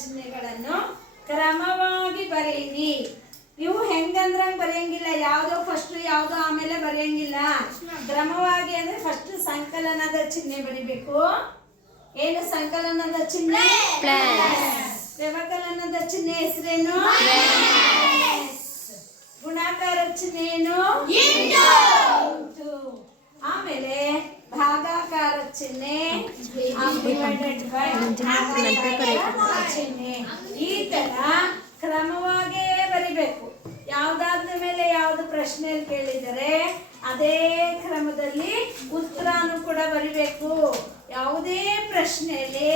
ಚಿಹ್ನೆಗಳನ್ನು ಕ್ರಮವಾಗಿ ಬರೆಯಿರಿ. ನೀವು ಹೆಂಗಂದ್ರಂಗೆ ಬರೆಯಂಗಿಲ್ಲ, ಯಾವುದೋ ಫಸ್ಟ್ ಯಾವುದೋ ಆಮೇಲೆ ಬರೆಯಂಗಿಲ್ಲ. ಕ್ರಮವಾಗಿ ಅಂದ್ರೆ ಫಸ್ಟ್ ಸಂಕಲನದ ಚಿಹ್ನೆ ಬರಿಬೇಕು. ಏನು ಸಂಕಲನದ ಚಿಹ್ನೆ? ವ್ಯವಕಲನದ ಚಿಹ್ನೆ ಹೆಸರೇನು? ಗುಣಾಕಾರ ಚಿಹ್ನೆ ಏನು? ಆಮೇಲೆ ಭಾಗಾಕಾರ ಚಿಹ್ನೆ ಚಿಹ್ನೆ. ಈ ತರ ಕ್ರಮವಾಗೇ ಬರಿಬೇಕು. ಯಾವ್ದಾದ ಮೇಲೆ ಯಾವ್ದು ಪ್ರಶ್ನೆಯಲ್ಲಿ ಕೇಳಿದರೆ ಅದೇ ಕ್ರಮದಲ್ಲಿ ಉತ್ತರನೂ ಕೂಡ ಬರಿಬೇಕು. ಯಾವುದೇ ಪ್ರಶ್ನೆಯಲ್ಲಿ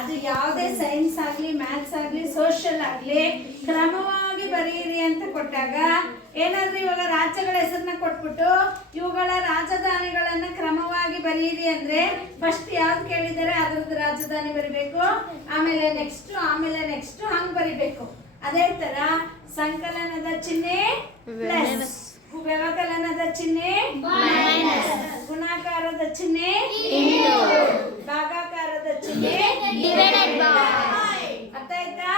ಅದು ಯಾವುದೇ ಸೈನ್ಸ್ ಆಗಲಿ, ಮ್ಯಾಥ್ಸ್ ಆಗಲಿ, ಸೋಷಿಯಲ್ ಆಗಲಿ ಕ್ರಮವಾಗಿ ಬರೆಯಿರಿ ಅಂತ ಕೊಟ್ಟಾಗ ಏನಾದ್ರೂ ಇವಾಗ ರಾಜ್ಯಗಳ ಹೆಸರನ್ನ ಕೊಟ್ಬಿಟ್ಟು ಇವುಗಳ ರಾಜಧಾನಿಗಳನ್ನ ಕ್ರಮವಾಗಿ ಬರೆಯಿರಿ ಅಂದ್ರೆ ಫಸ್ಟ್ ಯಾವ್ದು ಕೇಳಿದರೆ ಅದ್ರದ್ದು ರಾಜಧಾನಿ ಬರಿಬೇಕು, ಆಮೇಲೆ ನೆಕ್ಸ್ಟ್ ಹಂಗ್ ಬರಿಬೇಕು. ಅದೇ ತರ ಸಂಕಲನದ ಚಿಹ್ನೆ ಪ್ಲಸ್, ವ್ಯವಕಲನದ ಚಿಹ್ನೆ ಮೈನಸ್, ಗುಣಾಕಾರದ ಚಿಹ್ನೆ ಭಾಗಾಕಾರದ ಚಿಹ್ನೆ ಡಿವೈಡೆಡ್ ಬೈ. ಅರ್ಥ ಆಯ್ತಾ?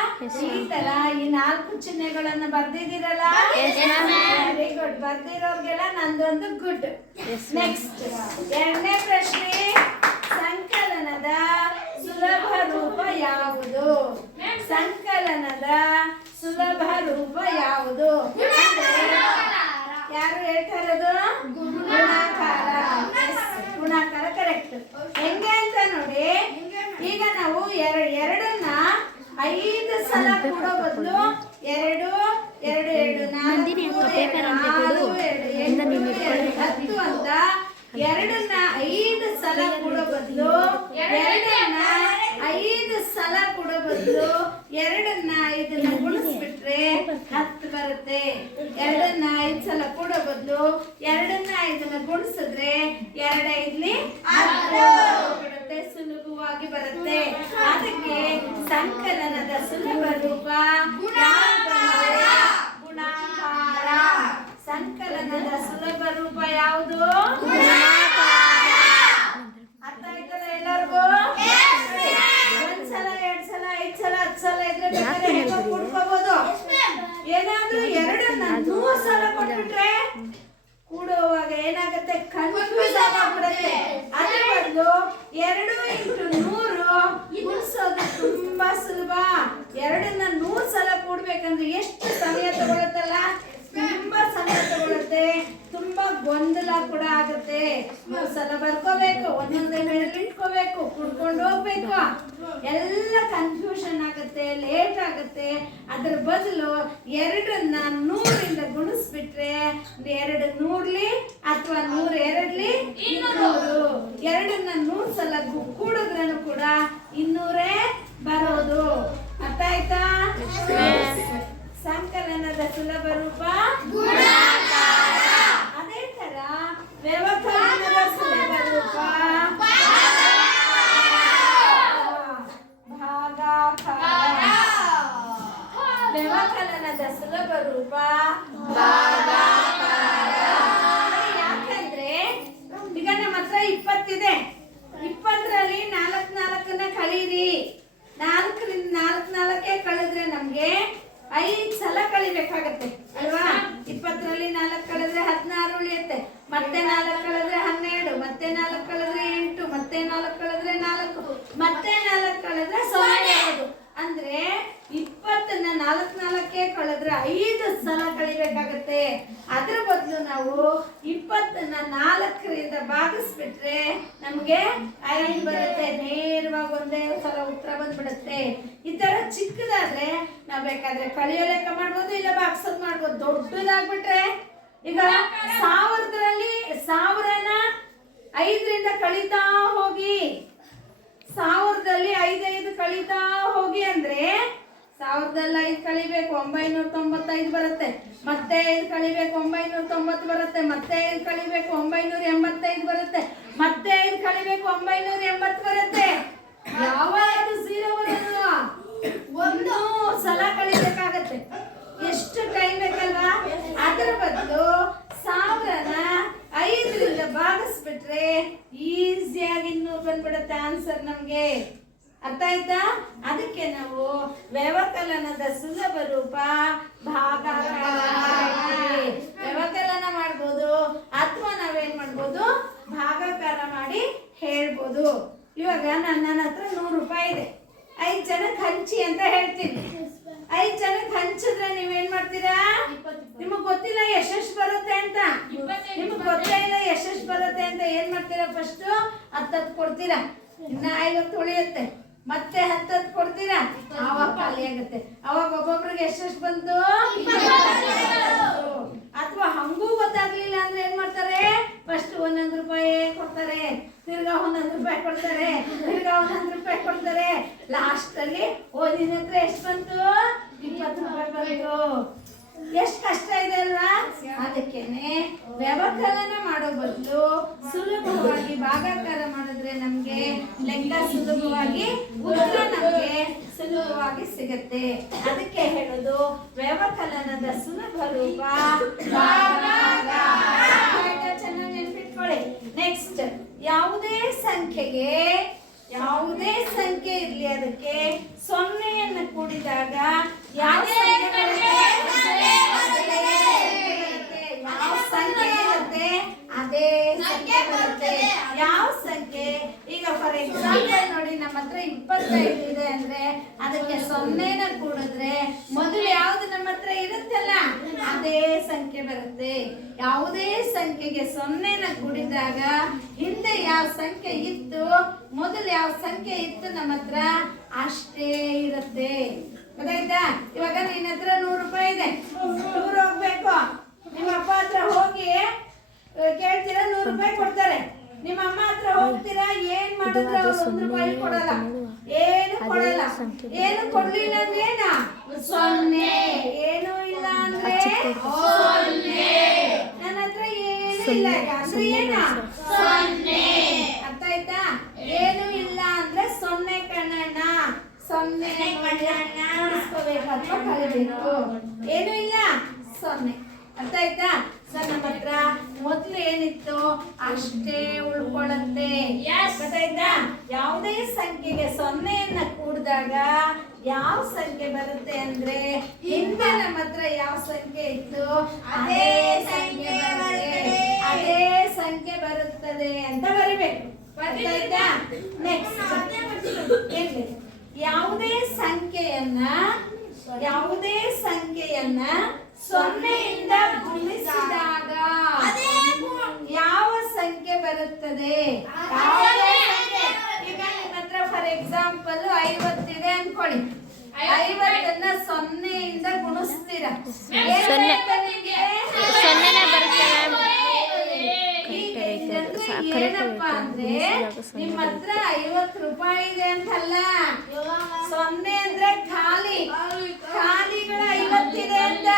ಈ ತರ ಈ 4 ಚಿಹ್ನೆಗಳನ್ನ ಬರ್ದಿದ್ದೀರಲ್ಲ, ವೆರಿ ಗುಡ್. ಬರ್ದಿರೋರ್ಗೆಲ್ಲ ನಂದೊಂದು ಗುಡ್. ನೆಕ್ಸ್ಟ್ ಎರಡನೇ ಪ್ರಶ್ನೆ, ಸಂಕಲನದ ಸುಲಭ ರೂಪ ಯಾವುದು? ಸಂಕಲನದ ಸುಲಭ ರೂಪ ಯಾವುದು? ಯಾರು ಹೇಳ್ತಾ ಇರೋದು? ಗುಣಾಕಾರ. ಗುಣಾಕಾರ ಕರೆಕ್ಟ್. ಹೆಂಗೆ ಅಂತ ನೋಡಿ, ಈಗ ನಾವು ಎರಡನ್ನ 5 ಸಲ ಕೂಡೋ ಬದಲು 2 2 2 4 10 ಅಂತ ಎರಡನ್ನ 5 ಸಲ ಕೂಡೋ ಬದಲು ಎರಡನ್ನ 5 ಸಲ ಕೂಡೋ ಬದಲು ಎರಡನ್ನ 5ನ್ನ ಗುಣಿಸ್ಬಿಟ್ರೆ 10 ಬರುತ್ತೆ. ಎರಡನ್ನ 5 ಸಲ ಕೂಡೋ ಬದಲು ಎರಡನ್ನ 5ನ್ನ ಗುಣಿಸಿದ್ರೆ 2 5ಲಿ 10 ಬರುತ್ತೆ. ಸುಲಭವಾಗಿ ಬರುತ್ತೆ. ಅದಕ್ಕೆ ಸಂಕಲನದ ಸುಲಭ ರೂಪ ಗುಣಾಕಾರ. ಸಂಕಲನದ ಸುಲಭ ರೂಪ ಯಾವುದು? ಅರ್ಥ ಆಯ್ತದ ಎಲ್ಲರಿಗೂ? 1 ಸಲ 2 ಸಲ 5 ಸಲ 10 ಸಲ ಇದ್ರೆ ಬೇಕಾದ್ರೆ ಹೇಗೋ ಕೂಡ್ಕೋಬಹುದು. ಏನಾದ್ರೂ ಎರಡನ್ನ 100 ಸಲ ಕೊಟ್ಬಿಟ್ರೆ ಕೂಡುವಾಗ ಏನಾಗುತ್ತೆ? ಕನ್ಫ್ಯೂಸ್ ಆಗ್ಬಿಡುತ್ತೆ. ಅದ್ರ ಬದಲು 2 × 100 ಗುಣಿಸೋದು ತುಂಬಾ ಸುಲಭ. ಎರಡನ್ನ 100 ಸಲ ಕೂಡ್ಬೇಕಂದ್ರೆ ಎಷ್ಟು ಸಮಯ ತಗೊಳುತ್ತಲ್ಲ, ತುಂಬಾ ಸಮಯ ತಗೊಳುತ್ತೆ. ತುಂಬಾ ಗೊಂದಲ ಕೂಡ ಆಗುತ್ತೆ. 100 ಸಲ ಬರ್ಕೋಬೇಕು, ಒಂದೊಂದೇ ಮೇಲೆ ಇಟ್ಕೋಬೇಕು, ಕುಡ್ಕೊಂಡು ಹೋಗ್ಬೇಕು, ಎಲ್ಲ ಕನ್ಫ್ಯೂಷನ್ ಆಗುತ್ತೆ, ಲೇಟ್ ಆಗುತ್ತೆ. ಅದ್ರ ಬದಲು ಎರಡನ್ನ 100ರಿಂದ ಗುಣಿಸ್ಬಿಟ್ರೆ 2 100ಲಿ ಅಥವಾ 100 2ಲಿ 200. ಎರಡನ್ನ 100 ಸಲ ಕೂಡಿದ್ರೂ ಕೂಡ 200 ಬರೋದು. ಅರ್ಥ ಆಯ್ತಾ? ಸಂಕಲನದ ಸುಲಭ ರೂಪ ಗುಣಾಕಾರ. ಅದೇ ತರ ವ್ಯವಕಲನದ ಸುಲಭ ರೂಪ ಭಾಗಾಕಾರ. ವ್ಯವಕಲನದ ಸುಲಭ ರೂಪ ಭಾಗಾಕಾರ. ಯಾಕಂದ್ರೆ ಈಗ ನಮ್ಮ ಹತ್ರ 20 ಇದೆ. 20ರಲ್ಲಿ 4 4ನ್ನ ಕಳೀರಿ. 4ರಿಂದ 4 4ಕ್ಕೆ ಕಳೆದ್ರೆ ನಮ್ಗೆ 5 ಸಲ ಕಳಿಬೇಕಾಗತ್ತೆ ಅಲ್ವಾ? 20ರಲ್ಲಿ 4 ಕಳೆದ್ರೆ 16 ಉಳಿಯುತ್ತೆ. ಮತ್ತೆ 4 ಕಳೆದ್ರೆ 12, ಮತ್ತೆ 4 ಕಳೆದ್ರೆ 8, ಮತ್ತೆ 4 ಕಳೆದ್ರೆ 4, ಮತ್ತೆ 4 ಕಳೆದ್ರೆ 0 ಆಗೋದು. ಅಂದ್ರೆ 20ನ್ನ 4 4ಕ್ಕೆ ಕಳೆದ್ರೆ 5 ಸಲ ಕಳಿಬೇಕಾಗತ್ತೆ. ಅದ್ರ ಬದಲು ನಾವು 20ನ್ನ 4ರಿಂದ ಭಾಗಿಸ್ಬಿಟ್ರೆ ನಮ್ಗೆ 5 ಬರುತ್ತೆ. ನೇರವಾಗಿ ಒಂದೇ ಸಲ ಉತ್ತರ ಬಂದ್ಬಿಡುತ್ತೆ. ಈ ತರ ಚಿಕ್ಕದಾದ್ರೆ ನಾವ್ ಬೇಕಾದ್ರೆ ಕಳಿಯೋ ಲೆಕ್ಕ ಮಾಡ್ಬೋದು, ಇಲ್ಲ ಭಾಗಿಸೋದು ಮಾಡ್ಬೋದು. ದೊಡ್ಡದಾಗ್ಬಿಟ್ರೆ ಈಗ 1000ರಲ್ಲಿ 1000ನ 5ರಿಂದ ಕಳೀತಾ ಹೋಗಿ, 1000ದಲ್ಲಿ 5 5 ಕಳೀತಾ ಹೋಗಿ ಅಂದ್ರೆ 1000ದಲ್ಲಿ 5 ಕಳಿಬೇಕು 995 ಬರುತ್ತೆ. ಮತ್ತೆ 5 ಕಳಿಬೇಕು 990 ಬರುತ್ತೆ. ಮತ್ತೆ 5 ಕಳಿಬೇಕು 985 ಬರುತ್ತೆ. ಮತ್ತೆ 5 ಕಳಿಬೇಕು 980 ಬರುತ್ತೆ. ಯಾವಾಗ 0 ಬರೋದು? 1 ಸಲ ಕಳಿಬೇಕಾಗತ್ತೆ. ಎಷ್ಟು ಟೈಮ್ ಬೇಕಲ್ವಾ? ಅದರ ಬದಲು 1000ನ 5ರಿಂದ ಭಾಗಿಸ್ಬಿಟ್ರೆ ಈಸಿಯಾಗಿ 200 ಬಂದ್ಬಿಡುತ್ತೆ ಆನ್ಸರ್ ನಮ್ಗೆ. ಅರ್ಥ ಆಯ್ತಾ? ಅದಕ್ಕೆ ನಾವು ವ್ಯವಕಲನದ ಸುಲಭ ರೂಪ ಭಾಗಾಕಾರ. ವ್ಯವಕಲನ ಮಾಡ್ಬೋದು ಅಥವಾ ನಾವೇನ್ ಮಾಡ್ಬೋದು, ಭಾಗಾಕಾರ ಮಾಡಿ ಹೇಳ್ಬೋದು. ಇವಾಗ ನನ್ನ ಹತ್ರ 100 ರೂಪಾಯಿ ಇದೆ, 5 ಜನಕ್ಕೆ ಹಂಚಿ ಅಂತ ಹೇಳ್ತೀನಿ. 5 ಜನಕ್ಕೆ ಹಂಚಿದ್ರೆ ನೀವೇನ್ ಮಾಡ್ತೀರಾ? ನಿಮಗ್ ಗೊತ್ತಿಲ್ಲ ಎಷ್ಟೆಷ್ಟು ಬರುತ್ತೆ ಅಂತ, ನಿಮಗ್ ಗೊತ್ತೇ ಇಲ್ಲ ಎಷ್ಟೆಷ್ಟು ಬರುತ್ತೆ ಅಂತ ಏನ್ ಮಾಡ್ತೀರಾ? ಫಸ್ಟ್ 10 ಕೊಡ್ತೀರಾ, ಇನ್ನ 50 ಉಳಿಯುತ್ತೆ, ಮತ್ತೆ 10 ಕೊಡ್ತೀರಾ, ಆವಾಗ ಖಾಲಿ ಆಗುತ್ತೆ. ಅವಾಗ ಒಬ್ಬೊಬ್ರಿಗೆ ಎಷ್ಟೆಷ್ಟು ಬಂತು? ಅಥವಾ ಹಂಗೂ ಗೊತ್ತಾಗ್ಲಿಲ್ಲ ಅಂದ್ರೆ ಏನ್ ಮಾಡ್ತಾರೆ? ಫಸ್ಟ್ 1 ರೂಪಾಯಿ ಕೊಡ್ತಾರೆ, ತಿರ್ಗಾ 1 ರೂಪಾಯಿ ಕೊಡ್ತಾರೆ, ತಿರ್ಗಾ 1 ರೂಪಾಯಿ ಕೊಡ್ತಾರೆ. ಲಾಸ್ಟ್ ಅಲ್ಲಿ ನಿನ್ನ ಹತ್ರ ಎಷ್ಟು ಬಂತು? 20 ರೂಪಾಯಿ ಬಂತು. ಎಷ್ಟು ಕಷ್ಟ ಇದೆ ಅಲ್ವಾ? ಅದಕ್ಕೇನೆ ವ್ಯವಕಲನ ಮಾಡೋ ಬದಲು ಸುಲಭವಾಗಿ ಭಾಗಾಕಾರ ಮಾಡಿದ್ರೆ ನಮ್ಗೆ ಲೆಕ್ಕ ಸುಲಭವಾಗಿ, ಉತ್ತರ ನಮ್ಗೆ ಸುಲಭವಾಗಿ ಸಿಗತ್ತೆ. ಅದಕ್ಕೆ ಹೇಳೋದು ವ್ಯವಕಲನದ ಸುಲಭ ರೂಪ ಭಾಗಾಕಾರ. ಚೆನ್ನಾಗಿ ನೆನ್ಪಿಟ್ಕೊಳ್ಳಿ. ನೆಕ್ಸ್ಟ್, ಯಾವುದೇ ಸಂಖ್ಯೆ ಇರ್ಲಿ, ಅದಕ್ಕೆ 0ಯನ್ನು ಕೂಡಿದಾಗ ಯಾವ ಸಂಖ್ಯೆ ಇರುತ್ತೆ ಅದೇ ಸಂಖ್ಯೆ ಬರುತ್ತೆ. ಯಾವ ಸಂಖ್ಯೆ? ಈಗ ಫಾರ್ ಎಕ್ಸಾಂಪಲ್ ನೋಡಿ, ನಮ್ಮ ಹತ್ರ 25 ಇದೆ ಅಂದ್ರೆ ಅದಕ್ಕೆ 0ನ ಕೂಡಿದ್ರೆ ಮೊದಲು ಯಾವ್ದು ನಮ್ಮ ಹತ್ರ ಇರುತ್ತಲ್ಲ ಅದೇ ಸಂಖ್ಯೆ ಬರುತ್ತೆ. ಯಾವುದೇ ಸಂಖ್ಯೆಗೆ 0ನ ಕೂಡಿದಾಗ ಹಿಂದೆ ಯಾವ ಸಂಖ್ಯೆ ಇತ್ತು, ಮೊದಲು ಯಾವ ಸಂಖ್ಯೆ ಇತ್ತು ನಮ್ಮ ಹತ್ರ ಅಷ್ಟೇ ಇರುತ್ತೆ. ಗೊತ್ತಾಯ್ತಾ? ಇವಾಗ ನಿನ್ನ ಹತ್ರ 100 ರೂಪಾಯಿ ಇದೆ, ಟೂರ್ ಹೋಗ್ಬೇಕು, ನಿಮ್ಮ ಅಪ್ಪ ಹತ್ರ ಹೋಗಿ ಕೇಳ್ತೀರಾ, 100 ರೂಪಾಯಿ ಕೊಡ್ತಾರೆ. ನಿಮ್ಮ ಅಮ್ಮ ಹತ್ರ ಹೋಗ್ತೀರಾ, ಏನ್ ಮಾಡಿದ್ರೆ ಅವ್ರು 1 ರೂಪಾಯಿ ಕೊಡಲ್ಲ, ಏನು ಕೊಡಲ್ಲ. ಏನು ಕೊಡ್ಲಿಲ್ಲ ಅಂದ್ರೆ ಏನ? 0. ಏನು ಇಲ್ಲ ಅಂದ್ರೆ 0. ನನ್ನ ಹತ್ರ ಏನು ಇಲ್ಲ ಅಂದ್ರೆ ಏನ? 0. ಅರ್ಥ ಆಯ್ತಾ? ಏನು ಇಲ್ಲ ಅಂದ್ರೆ 0 ಕಣಣ್ಣ. 0 ಉಳಿಸ್ಕೋಬೇಕು ಅಥವಾ ಕಲಿಬೇಕು. ಏನು ಇಲ್ಲ 0. ಅರ್ಥ ಆಯ್ತಾ? ನಮ್ಮ ಹತ್ರ ಮೊದಲು ಏನಿತ್ತು ಅಷ್ಟೇ ಉಳ್ಕೊಳ್ಳುತ್ತೆ. ಗೊತ್ತಾಯ್ತಾ? ಯಾವುದೇ ಸಂಖ್ಯೆಗೆ 0ಯನ್ನು ಕೂಡಿದಾಗ ಯಾವ ಸಂಖ್ಯೆ ಬರುತ್ತೆ ಅಂದ್ರೆ ಹಿಂದೆ ನಮ್ಮ ಹತ್ರ ಯಾವ ಸಂಖ್ಯೆ ಇತ್ತು ಅದೇ ಸಂಖ್ಯೆ ಬರುತ್ತದೆ ಅಂತ ಬರಿಬೇಕು. ಗೊತ್ತಾಯ್ತಾ? ನೆಕ್ಸ್ಟ್, ಯಾವುದೇ ಸಂಖ್ಯೆಯನ್ನ 0ಯಿಂದ ಗುಣಿಸಿದಾಗ ಯಾವ ಸಂಖ್ಯೆ ಬರುತ್ತದೆ? ಈಗ ನಿಮ್ಮ ಹತ್ರ ಫಾರ್ ಎಕ್ಸಾಂಪಲ್ 50 ಇದೆ ಅನ್ಕೊಳ್ಳಿ, 50ನ್ನ 0ಯಿಂದ ಗುಣಿಸ್ತೀರಾ, ಏನಪ್ಪ ಅಂದ್ರೆ ನಿಮ್ಮ ಹತ್ರ 50 ರೂಪಾಯಿ ಇದೆ ಅಂತಲ್ಲ, 0 ಅಂದ್ರೆ ಖಾಲಿಗಳ 50 ಇದೆ ಅಂತ.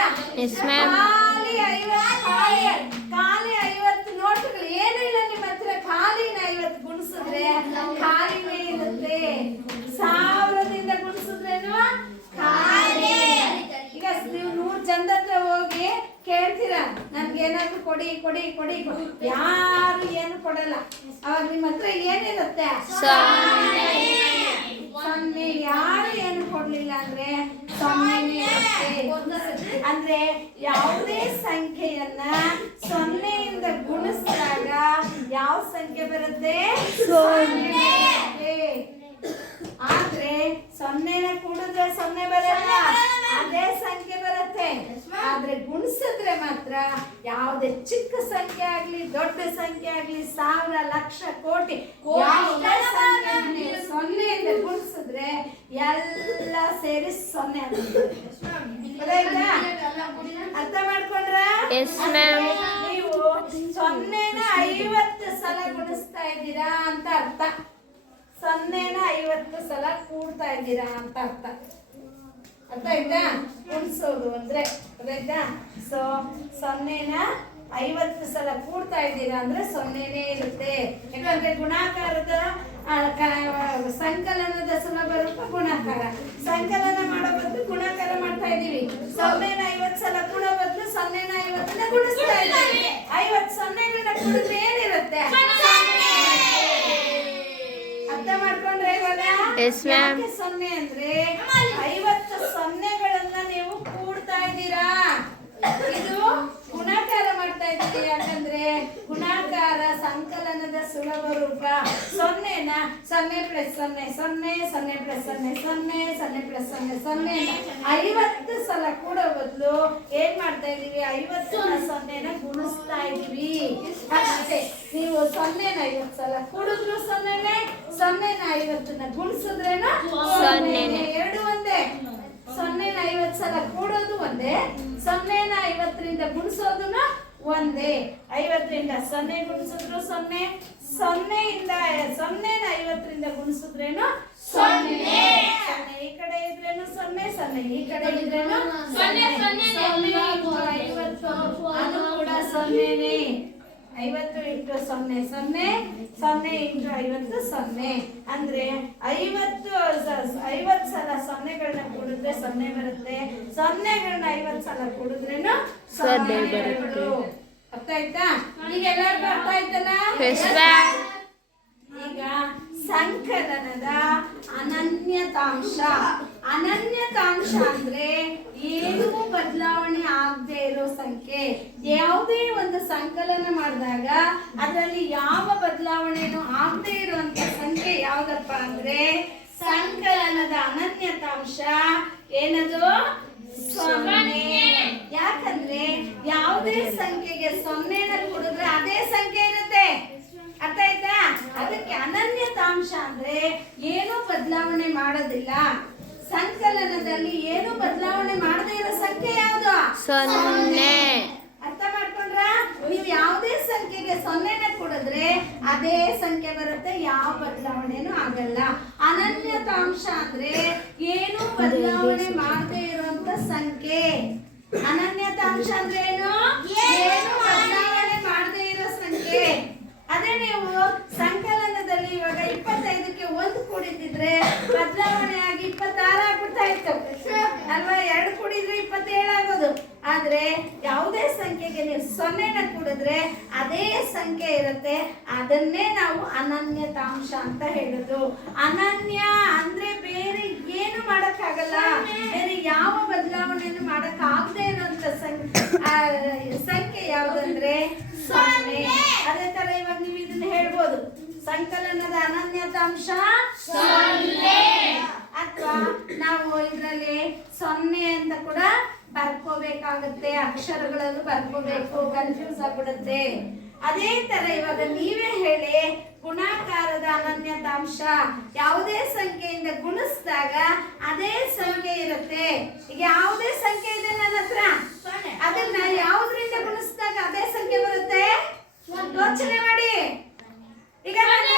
ಖಾಲಿ 50 ನೋಟುಗಳು ಏನು ಇಲ್ಲ ನಿಮ್ಮ ಹತ್ರ. ಖಾಲಿನ 50 ಗುಣಿಸಿದ್ರೆ ಖಾಲಿನೇ ಇರುತ್ತೆ. 1000ದಿಂದ ಗುಣಿಸಿದ್ರೇನು ಖಾಲಿ. ಈಗ ನೀವು 100 ಜನದ ಹತ್ರ ಹೋಗಿ ಕೇಳ್ತೀರಾ, ನನ್ಗೆ ಏನಾದ್ರು ಕೊಡಿ ಕೊಡಿ ಕೊಡಿ, ಯಾರು ಏನು ಕೊಡಲ್ಲ. ಅವಾಗ ನಿಮ್ಮ ಹತ್ರ ಏನಿರುತ್ತೆ? 0. ಯಾರು ಏನು ಕೊಡ್ಲಿಲ್ಲ ಅಂದ್ರೆ 0 ಅಂದ್ರೆ ಯಾವುದೇ ಸಂಖ್ಯೆಯನ್ನ 0ಯಿಂದ ಗುಣಿಸಿದಾಗ ಯಾವ ಸಂಖ್ಯೆ ಬರುತ್ತೆ? 0. ಆದ್ರೆ 0ನ ಕೂಡಿದ್ರೆ 0 ಬರಲ್ಲ, ಅದೇ ಸಂಖ್ಯೆ ಬರುತ್ತೆ. ಆದ್ರೆ ಗುಣಿಸಿದ್ರೆ ಮಾತ್ರ ಯಾವುದೇ ಚಿಕ್ಕ ಸಂಖ್ಯೆ ಆಗ್ಲಿ ದೊಡ್ಡ ಸಂಖ್ಯೆ ಆಗ್ಲಿ 1000 ಲಕ್ಷ ಕೋಟಿ 0ಯಿಂದ ಗುಣಿಸಿದ್ರೆ ಎಲ್ಲ ಸೇರಿ 0 ಆಗುತ್ತೆ. ಅರ್ಥ ಮಾಡ್ಕೊಂಡ್ರ? ನೀವು 0ನ 50 ಸಲ ಗುಣಿಸ್ತಾ ಇದ್ದೀರಾ ಅಂತ ಅರ್ಥ. 0ನ 50 ಸಲ ಕೂಡ್ತಾ ಇದ್ದೀರಾ ಅಂತ ಅರ್ಥ. ಅರ್ಥ ಆಯ್ತಾ? ಗುಣಿಸೋದು ಅಂದ್ರೆ ಗೊತ್ತಾಯ್ತಾ? ಸೊ 0ನ 50 ಸಲ ಕೂಡ್ತಾ ಇದ್ದೀರಾ ಅಂದ್ರೆ 0ನೇ ಇರುತ್ತೆ. ಯಾಕಂದ್ರೆ ಗುಣಾಕಾರದ ಸಂಕಲನದ ಸುಲಭ ರೂಪ ಗುಣಾಕಾರ. ಸಂಕಲನ ಮಾಡೋ ಬದಲು ಗುಣಾಕಾರ ಮಾಡ್ತಾ ಇದೀವಿ. 0ನ 50 ಸಲ ಕೂಡೋ ಬದಲು 0ನ 50ನ ಗುಣಿಸ್ತಾ ಇದ್ದೀವಿ. 50 0ಗಳನ್ನ ಕೂಡಿದ್ರೆ ಏನಿರುತ್ತೆ? ಅರ್ಥ ಮಾಡ್ಕೊಂಡ್ರೆ ಇವಾಗ ಯಾಕೆ ಸೊನ್ನೆ ಅಂದ್ರೆ 50 ಸೊನ್ನೆಗಳನ್ನ ನೀವು ಕೂಡ್ತಾ ಇದ್ದೀರಾ. ಇದು ಗುಣಾಕಾರ ಮಾಡ್ತಾ ಇದ್ದೀರಿ. ಯಾಕಂದ್ರೆ ಗುಣಾಕಾರ ಸಂಕಲನದ ಸುಲಭ ರೂಪ. ಸೊನ್ನೆನ 0 + 0 0 0 + 0 0 0 + 0 0 50 ಸಲ ಕೂಡೋ ಬದಲು ಏನ್ ಮಾಡ್ತಾ ಇದೀವಿ, 50 ಸೊನ್ನೆನ ಗುಣಿಸ್ತಾ ಇದೀವಿ ಅಷ್ಟೇ. ನೀವು 0ನ 50 ಸಲ ಕೂಡಿದ್ರು ಸೊನ್ನೆನೆ, 0ನ 50ನ ಗುಣಿಸಿದ್ರೇನು ಸೊನ್ನೆನೆ. ಎರಡು ಒಂದೇ. 0ನ 50 ಸಲ ಕೂಡೋದು ಒಂದೇ, 0ನ 50ರಿಂದ ಗುಣಿಸೋದನ್ನ ಒಂದೇ. 50ರಿಂದ 0 ಗುಣಿಸಿದ್ರು 0, 0ನ 50ರಿಂದ ಗುಣಿಸಿದ್ರೇನು 0. 0 ಈ ಕಡೆ ಇದ್ರೇನು 0, 0 ಈ ಕಡೆ ಇದ್ರೇನು 0. 50 ಅದು ಕೂಡ 0ನೇ. 50 × 0 0, 0 × 50 0. ಅಂದ್ರೆ 50 ಸಲ ಸೊನ್ನೆಗಳನ್ನ ಕೂಡಿದ್ರೆ 0 ಬರುತ್ತೆ, ಸೊನ್ನೆಗಳನ್ನ 50 ಸಲ ಕೂಡಿದ್ರೇನು 0 ಬರುತ್ತೆ. ಅರ್ಥ ಆಯ್ತಾ? ಈಗ ಎಲ್ಲರಿಗೂ ಅರ್ಥ ಆಯ್ತಲ್ಲ? ಈಗ ಸಂಕಲನದ ಅನನ್ಯತಾಂಶ. ಅನನ್ಯತಾಂಶ ಅಂದ್ರೆ ಏನೂ ಬದಲಾವಣೆ ಆಗದೆ ಇರೋ ಸಂಖ್ಯೆ. ಯಾವುದೇ ಒಂದು ಸಂಕಲನ ಮಾಡಿದಾಗ ಅದರಲ್ಲಿ ಯಾವ ಬದಲಾವಣೆನೂ ಆಗದೆ ಇರುವಂತ ಸಂಖ್ಯೆ ಯಾವ್ದಪ್ಪ ಅಂದ್ರೆ ಸಂಕಲನದ ಅನನ್ಯತಾಂಶ. ಏನದು? 0. ಯಾಕಂದ್ರೆ ಯಾವುದೇ ಸಂಖ್ಯೆಗೆ 0ನ ಕೂಡಿದ್ರೆ ಅದೇ ಸಂಖ್ಯೆ ಇರುತ್ತೆ. ಅರ್ಥ ಆಯ್ತಾ? ಅದಕ್ಕೆ ಅನನ್ಯತಾಂಶ ಅಂದ್ರೆ ಏನು ಬದಲಾವಣೆ ಮಾಡೋದಿಲ್ಲ. ಸಂಕಲನದಲ್ಲಿ ಏನು ಬದಲಾವಣೆ ಮಾಡದೇ ಇರೋ ಸಂಖ್ಯೆ ಯಾವುದು? 0. ಅರ್ಥ ಮಾಡ್ಕೊಂಡ್ರ? ನೀವು ಯಾವುದೇ ಸಂಖ್ಯೆಗೆ 0ನ ಕೂಡಿದ್ರೆ ಅದೇ ಸಂಖ್ಯೆ ಬರುತ್ತೆ, ಯಾವ ಬದಲಾವಣೆನೂ ಆಗಲ್ಲ. ಅನನ್ಯತಾಂಶ ಅಂದ್ರೆ ಏನು ಬದಲಾವಣೆ ಮಾಡದೇ ಇರುವಂತ ಸಂಖ್ಯೆ. ಅನನ್ಯತಾಂಶ ಅಂದ್ರೆ ಏನು? ಏನು ಬದಲಾವಣೆ ಮಾಡದೇ ಇರೋ ಸಂಖ್ಯೆ. ಅದೇ ನೀವು ಸಂಕಲನದಲ್ಲಿ ಇವಾಗ 25ಕ್ಕೆ 1 ಕೂಡಿದ್ರೆ ಬದಲಾವಣೆ ಆಗಿ 26 ಆಗ್ಬಿಡ್ತಾ ಇತ್ತು ಅಲ್ವಾ? 2 ಕೂಡಿದ್ರೆ 27 ಆಗೋದು. ಆದ್ರೆ ಯಾವುದೇ ಸಂಖ್ಯೆಗೆ ನೀವು 0ನ ಕೂಡಿದ್ರೆ ಅದೇ ಸಂಖ್ಯೆ ಇರುತ್ತೆ. ಅದನ್ನೇ ನಾವು ಅನನ್ಯತಾಂಶ ಅಂತ ಹೇಳೋದು. ಅನನ್ಯ ಅಂದ್ರೆ ಬೇರೆ ಏನು ಮಾಡಕ್ಕಾಗಲ್ಲ, ಬೇರೆ ಯಾವ ಬದಲಾವಣೆಯನ್ನು ಮಾಡಕ್ ಆಗದೆ ಇರುವಂತ ಸಂಖ್ಯೆ ಯಾವುದಂದ್ರೆ 0. ಅದೇ ತರ ಇವಾಗ ನೀವು ಇದನ್ನ ಹೇಳ್ಬೋದು, ಸಂಕಲನದ ಅನನ್ಯತಾಂಶ 0. ಅಥವಾ ನಾವು ಇದರಲ್ಲಿ 0 ಅಂತ ಕೂಡ ಬರ್ಕೋಬೇಕಾಗುತ್ತೆ, ಅಕ್ಷರಗಳಲ್ಲೂ ಬರ್ಕೋಬೇಕು, ಕನ್ಫ್ಯೂಸ್ ಆಗ್ಬಿಡುತ್ತೆ. ಅದೇ ತರ ಇವಾಗ ನೀವೇ ಹೇಳಿ, ಗುಣಾಕಾರದ ಅನನ್ಯತಾಂಶ ಯಾವುದೇ ಸಂಖ್ಯೆಯಿಂದ ಗುಣಿಸಿದಾಗ ಅದೇ ಸಂಖ್ಯೆ ಇರುತ್ತೆ. ಈಗ ಯಾವುದೇ ಸಂಖ್ಯೆ ಇದೆ ನನ್ನ ಹತ್ರ, ಅದನ್ನ ಯಾವುದರಿಂದ ಗುಣಿಸಿದಾಗ ಅದೇ ಸಂಖ್ಯೆ ಬರುತ್ತೆ? ಯೋಚನೆ ಮಾಡಿ. ಈಗ ನನ್ನ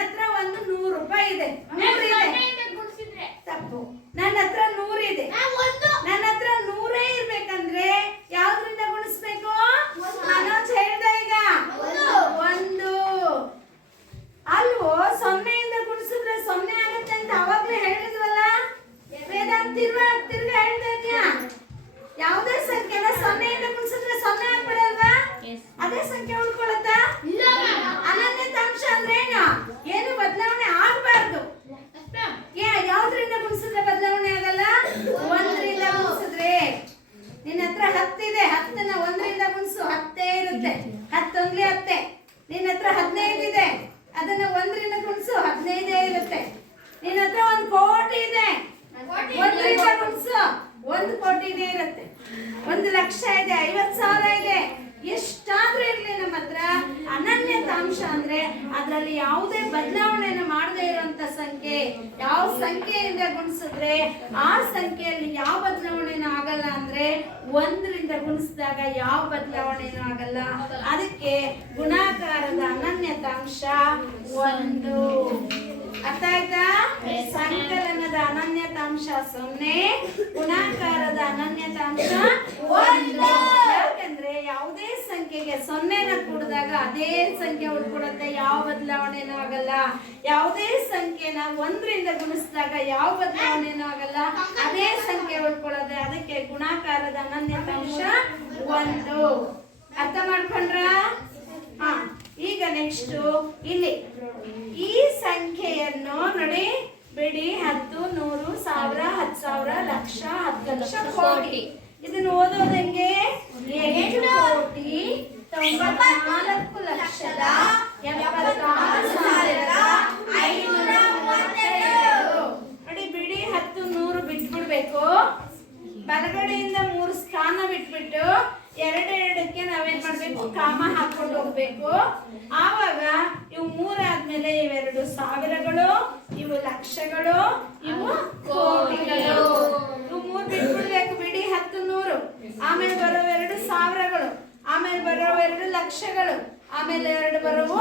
ಹತ್ರ ಒಂದು 100 ರೂಪಾಯಿ ಇದೆ, 100 ಇದೆ, ತಪ್ಪು. ನನ್ನ ಹತ್ರ 100 ಇದೆ, ನನ್ನ ಹತ್ರ 100 ಇರ್ಬೇಕಂದ್ರೆ ಯಾವ್ದ್ರಿಂದ ಗುಣಿಸ್ಬೇಕು? ಮನೋಜ್ ಹೇಳ್ದ ಈಗ 1 ಅಲ್ವೋ? 0ಯಿಂದ ಗುಣಿಸಿದ್ರೆ 0 ಆಗುತ್ತೆ ಅಂತ ಅವಾಗ್ಲೇ ಹೇಳಿದ್ವಲ್ಲ. ವೇದಾಂತ ತಿರ್ಗಾ ಹೇಳ್ತಾ ಇದ್ಯಾ? ಯಾವುದೇ ಸಂಖ್ಯೆನ 0ಯಿಂದ ಗುಣಿಸಿದ್ರೆ 0 ಆಗ್ಬಿಡಲ್ವಾ? ಅದೇ ಸಂಖ್ಯೆ ಉಳ್ಕೊಳತ್ತಾ? ಅನನ್ಯತಾಂಶ ಅಂದ್ರೆ ಏನು ಬದಲಾವಣೆ ಆಗ್ಬಾರ್ದು. ಯಾವ್ದ್ರಿಂದ ಗುಣಿಸಿದ್ರೆ ಬದಲಾವಣೆ ಆಗಲ್ಲ? 1ರಿಂದ ಗುಣಿಸಿದ್ರೆ. ನಿನ್ನ ಹತ್ರ 10 ಇದೆ, 10ನ 1ರಿಂದ ಗುಣಿಸು, 10 ಇರುತ್ತೆ. 10 ಒಂದ್ಲಿ 10. ನಿನ್ನ ಹತ್ರ 15 ಇದೆ, ಅದನ್ನ 1ರಿಂದ ಗುಣಿಸು, 15 ಇರುತ್ತೆ. ನಿನ್ನ ಹತ್ರ 1 ಕೋಟಿ ಇದೆ, 1ರಿಂದ ಗುಣಿಸು, 1 ಕೋಟಿನೇ ಇರುತ್ತೆ. 1 ಲಕ್ಷ ಇದೆ, 50,000 ಇದೆ, ಎಷ್ಟಾದ್ರೂ ಇರ್ಲಿ ನಮ್ಮ ಹತ್ರ ಅನನ್ಯತಾಂಶ ಅಂದ್ರೆ ಅದರಲ್ಲಿ ಯಾವುದೇ ಬದಲಾವಣೆಯನ್ನು ಮಾಡದೇ ಇರುವಂತ ಸಂಖ್ಯೆ. ಯಾವ ಸಂಖ್ಯೆಯಿಂದ ಗುಣಿಸಿದ್ರೆ ಆ ಸಂಖ್ಯೆಯಲ್ಲಿ ಯಾವ ಬದಲಾವಣೆನೂ ಆಗಲ್ಲ ಅಂದ್ರೆ 1ರಿಂದ ಗುಣಿಸಿದಾಗ ಯಾವ ಬದಲಾವಣೆನೂ ಆಗಲ್ಲ. ಅದಕ್ಕೆ ಗುಣಾಕಾರದ ಅನನ್ಯತಾಂಶ 1. ಅರ್ಥ ಆಯ್ತಾ? ಸಂಕಲನದ ಅನನ್ಯತಾಂಶ 0, ಗುಣಾಕಾರದ ಅನನ್ಯತಾಂಶ 1. ಯಾಕಂದ್ರೆ ಯಾವುದೇ ಸಂಖ್ಯೆಗೆ 0ನ ಕೂಡಿದಾಗ ಅದೇ ಸಂಖ್ಯೆ ಉಳ್ಕೊಡುತ್ತೆ, ಯಾವ ಬದಲಾವಣೆನೂ ಆಗಲ್ಲ. ಯಾವುದೇ ಸಂಖ್ಯೆನ 1ರಿಂದ ಗುಣಿಸಿದಾಗ ಯಾವ ಬದಲಾವಣೆನೂ ಆಗಲ್ಲ, ಅದೇ ಸಂಖ್ಯೆ ಉಳ್ಕೊಳ್ಳೋದೆ. ಅದಕ್ಕೆ ಗುಣಾಕಾರದ ಅನನ್ಯತಾಂಶ 1. ಅರ್ಥ ಮಾಡ್ಕೊಂಡ್ರ? ಈಗ ನೆಕ್ಸ್ಟ್ ಇಲ್ಲಿ ಈ ಸಂಖ್ಯೆಯನ್ನು ಲಕ್ಷ ಕೋಟಿ. ಇದನ್ನ ಓದೋದು ಹೆಂಗೆ? 8,74,74,532. ನೋಡಿ, ಬಿಡಿ 10 100 ಬಿಟ್ಬಿಡ್ಬೇಕು. ಬಲಗಡೆಯಿಂದ 3 ಸ್ಥಾನ ಬಿಟ್ಬಿಟ್ಟು ಎರಡೆರಡಕ್ಕೆ ನಾವೇನ್ ಮಾಡ್ಬೇಕು? ಕಾಮ ಹಾಕೊಂಡು ಹೋಗ್ಬೇಕು. ಆವಾಗ ಇವು 3 ಆದ್ಮೇಲೆ ಇವೆರಡು ಸಾವಿರಗಳು, ಇವು ಲಕ್ಷಗಳು, ಇವು ಕೋಟಿಗಳು. ಇವು 3 ಬಿಟ್ಬಿಡ್ಬೇಕು. ಬಿಡಿ 10 100, ಆಮೇಲೆ ಬರೋ 2 ಸಾವಿರಗಳು, ಆಮೇಲೆ ಬರೋ 2 ಲಕ್ಷಗಳು, ಆಮೇಲೆ 2 ಬರುವ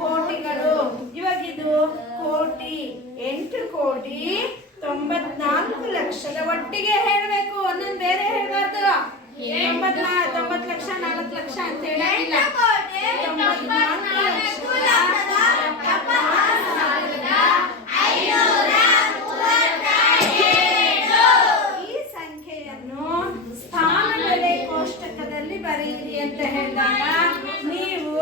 ಕೋಟಿಗಳು. ಇವಾಗ ಇದು ಕೋಟಿ, 8,94,00,000 ಒಟ್ಟಿಗೆ ಹೇಳ್ಬೇಕು, ಒಂದೊಂದು ಬೇರೆ ಹೇಳ್ಬಾರ್ದು. 90 ಲಕ್ಷ 4 ಲಕ್ಷ ಅಂತ ಹೇಳಿಲ್ಲ. 94,537. ಈ ಸಂಖ್ಯೆಯನ್ನು ಸ್ಥಾನ ಬೆಲೆ ಕೋಷ್ಟಕದಲ್ಲಿ ಬರೆಯಿರಿ ಅಂತ ಹೇಳಿದಾಗ ನೀವು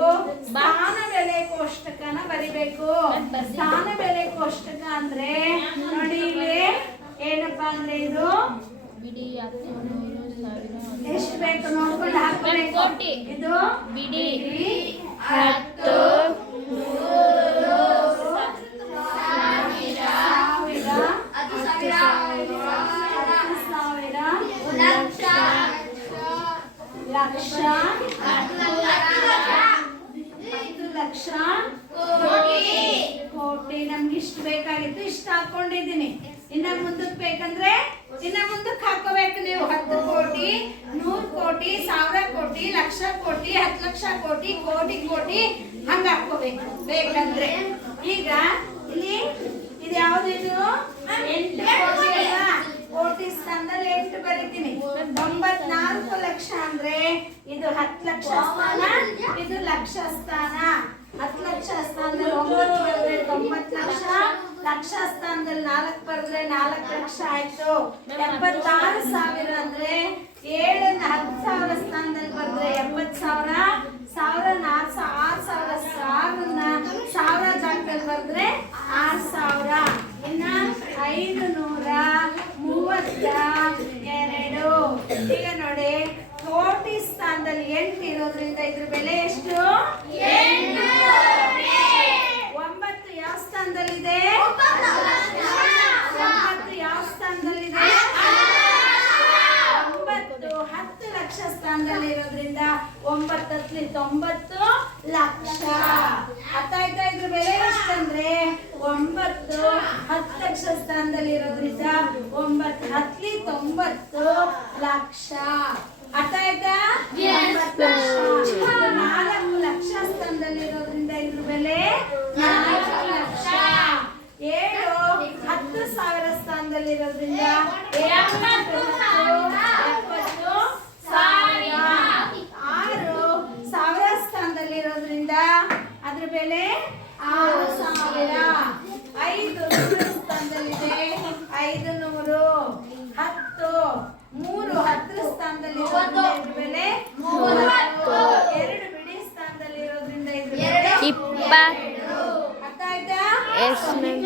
ಸ್ಥಾನ ಬೆಲೆ ಕೋಷ್ಟಕನ ಬರಿಬೇಕು. ಸ್ಥಾನ ಬೆಲೆ ಕೋಷ್ಟಕ ಅಂದ್ರೆ ನೋಡಿ, ಇಲ್ಲಿ ಏನಪ್ಪಾ ಅಂದ್ರೆ ಇದು ಎಷ್ಟು ಬೇಕು ನೋಡ್ಕೊಂಡು ಹಾಕಬೇಕು. ಇದು ಬಿಡಿ 10, 10 ಲಕ್ಷ ಕೋಟಿ. ನಮ್ಗೆ ಇಷ್ಟು ಬೇಕಾಗಿತ್ತು, ಇಷ್ಟು ಹಾಕೊಂಡಿದ್ದೀನಿ. ಇನ್ನ ಮುಂದಕ್ಕೆ ಬೇಕಂದ್ರೆ ಇನ್ನ ಮುಂದಕ್ಕೆ ಹಾಕೋಬೇಕು ನೀವು. 10 ಕೋಟಿ, 100 ಕೋಟಿ, 1000 ಕೋಟಿ, ಲಕ್ಷ ಕೋಟಿ, 10 ಲಕ್ಷ ಕೋಟಿ, ಕೋಟಿ ಕೋಟಿ ಹಂಗ ಹಾಕೋಬೇಕು ಬೇಕಂದ್ರೆ. ಈಗ ಇಲ್ಲಿ ಇದು ಯಾವ್ದು? ಇದು 8 ಕೋಟಿ ಅಲ್ಲ, ಕೋಟಿ ಸ್ಥಾನದಲ್ಲಿ 8 ಬರೀತೀನಿ. 94 ಲಕ್ಷ ಅಂದ್ರೆ ಇದು 10 ಲಕ್ಷ ಸ್ಥಾನ, ಇದು ಲಕ್ಷ ಸ್ಥಾನ. 10 ಲಕ್ಷ ಸ್ಥಾನದಲ್ಲಿ 9 ಬರೆದ್ರೆ 90 ಲಕ್ಷ, ಲಕ್ಷ ಸ್ಥಾನದಲ್ಲಿ 4 ಬರೆದ್ರೆ 4 ಲಕ್ಷ ಆಯ್ತು. 76,000 ಅಂದ್ರೆ 7 10,000 ಸ್ಥಾನದಲ್ಲಿ ಬರೆದ್ರೆ 70,000, 6,000 1000 ಜಾಗದಲ್ಲಿ ಬರೆದ್ರೆ 6,000. ಇನ್ನ 532. ಈಗ ನೋಡಿ, ಕೋಟಿ ಸ್ಥಾನದಲ್ಲಿ 8 ಇರೋದ್ರಿಂದ ಇದ್ರ ಬೆಲೆ ಎಷ್ಟು? 8. 9 ಯಾವ ಸ್ಥಾನದಲ್ಲಿದೆ? 9 ಯಾವ ಸ್ಥಾನದಲ್ಲಿದೆ? 9 10 ಲಕ್ಷ ಸ್ಥಾನದಲ್ಲಿ ಇರೋದ್ರಿಂದ 9 × 90 ಲಕ್ಷ. ಅರ್ಥ ಆಯ್ತಾ? ಇದ್ರ ಬೆಲೆ ಎಷ್ಟಂದ್ರೆ 9 10 ಲಕ್ಷ ಸ್ಥಾನದಲ್ಲಿ ಇರೋದ್ರಿಂದ 9 10 90 ಲಕ್ಷ. ಅರ್ಥ ಆಯ್ತಾ? 4 ಲಕ್ಷ ಸ್ಥಾನದಲ್ಲಿ ಇರೋದ್ರಿಂದ ಇದ್ರ ಬೆಲೆ 4 ಲಕ್ಷ. 7 10,000 ಸ್ಥಾನದಲ್ಲಿ ಇರೋದ್ರಿಂದ 70,000. 6,000 ಸ್ಥಾನದಲ್ಲಿ ಇರೋದ್ರಿಂದ ಅದ್ರ ಬೆಲೆ 6,000. 5 ಸ್ಥಾನದಲ್ಲಿದೆ 500. 10 3 10 ಸ್ಥಾನದಲ್ಲಿ ಇರೋದ್ರಿಂದ ಇದ್ರ ಬೆಲೆ 30. 2 ಬಿಡಿ ಸ್ಥಾನದಲ್ಲಿ ಇರೋದ್ರಿಂದ ಇದ್ರ ಬೆಲೆ 20. ಅರ್ಥ ಆಯ್ತಾ? Yes, ma'am.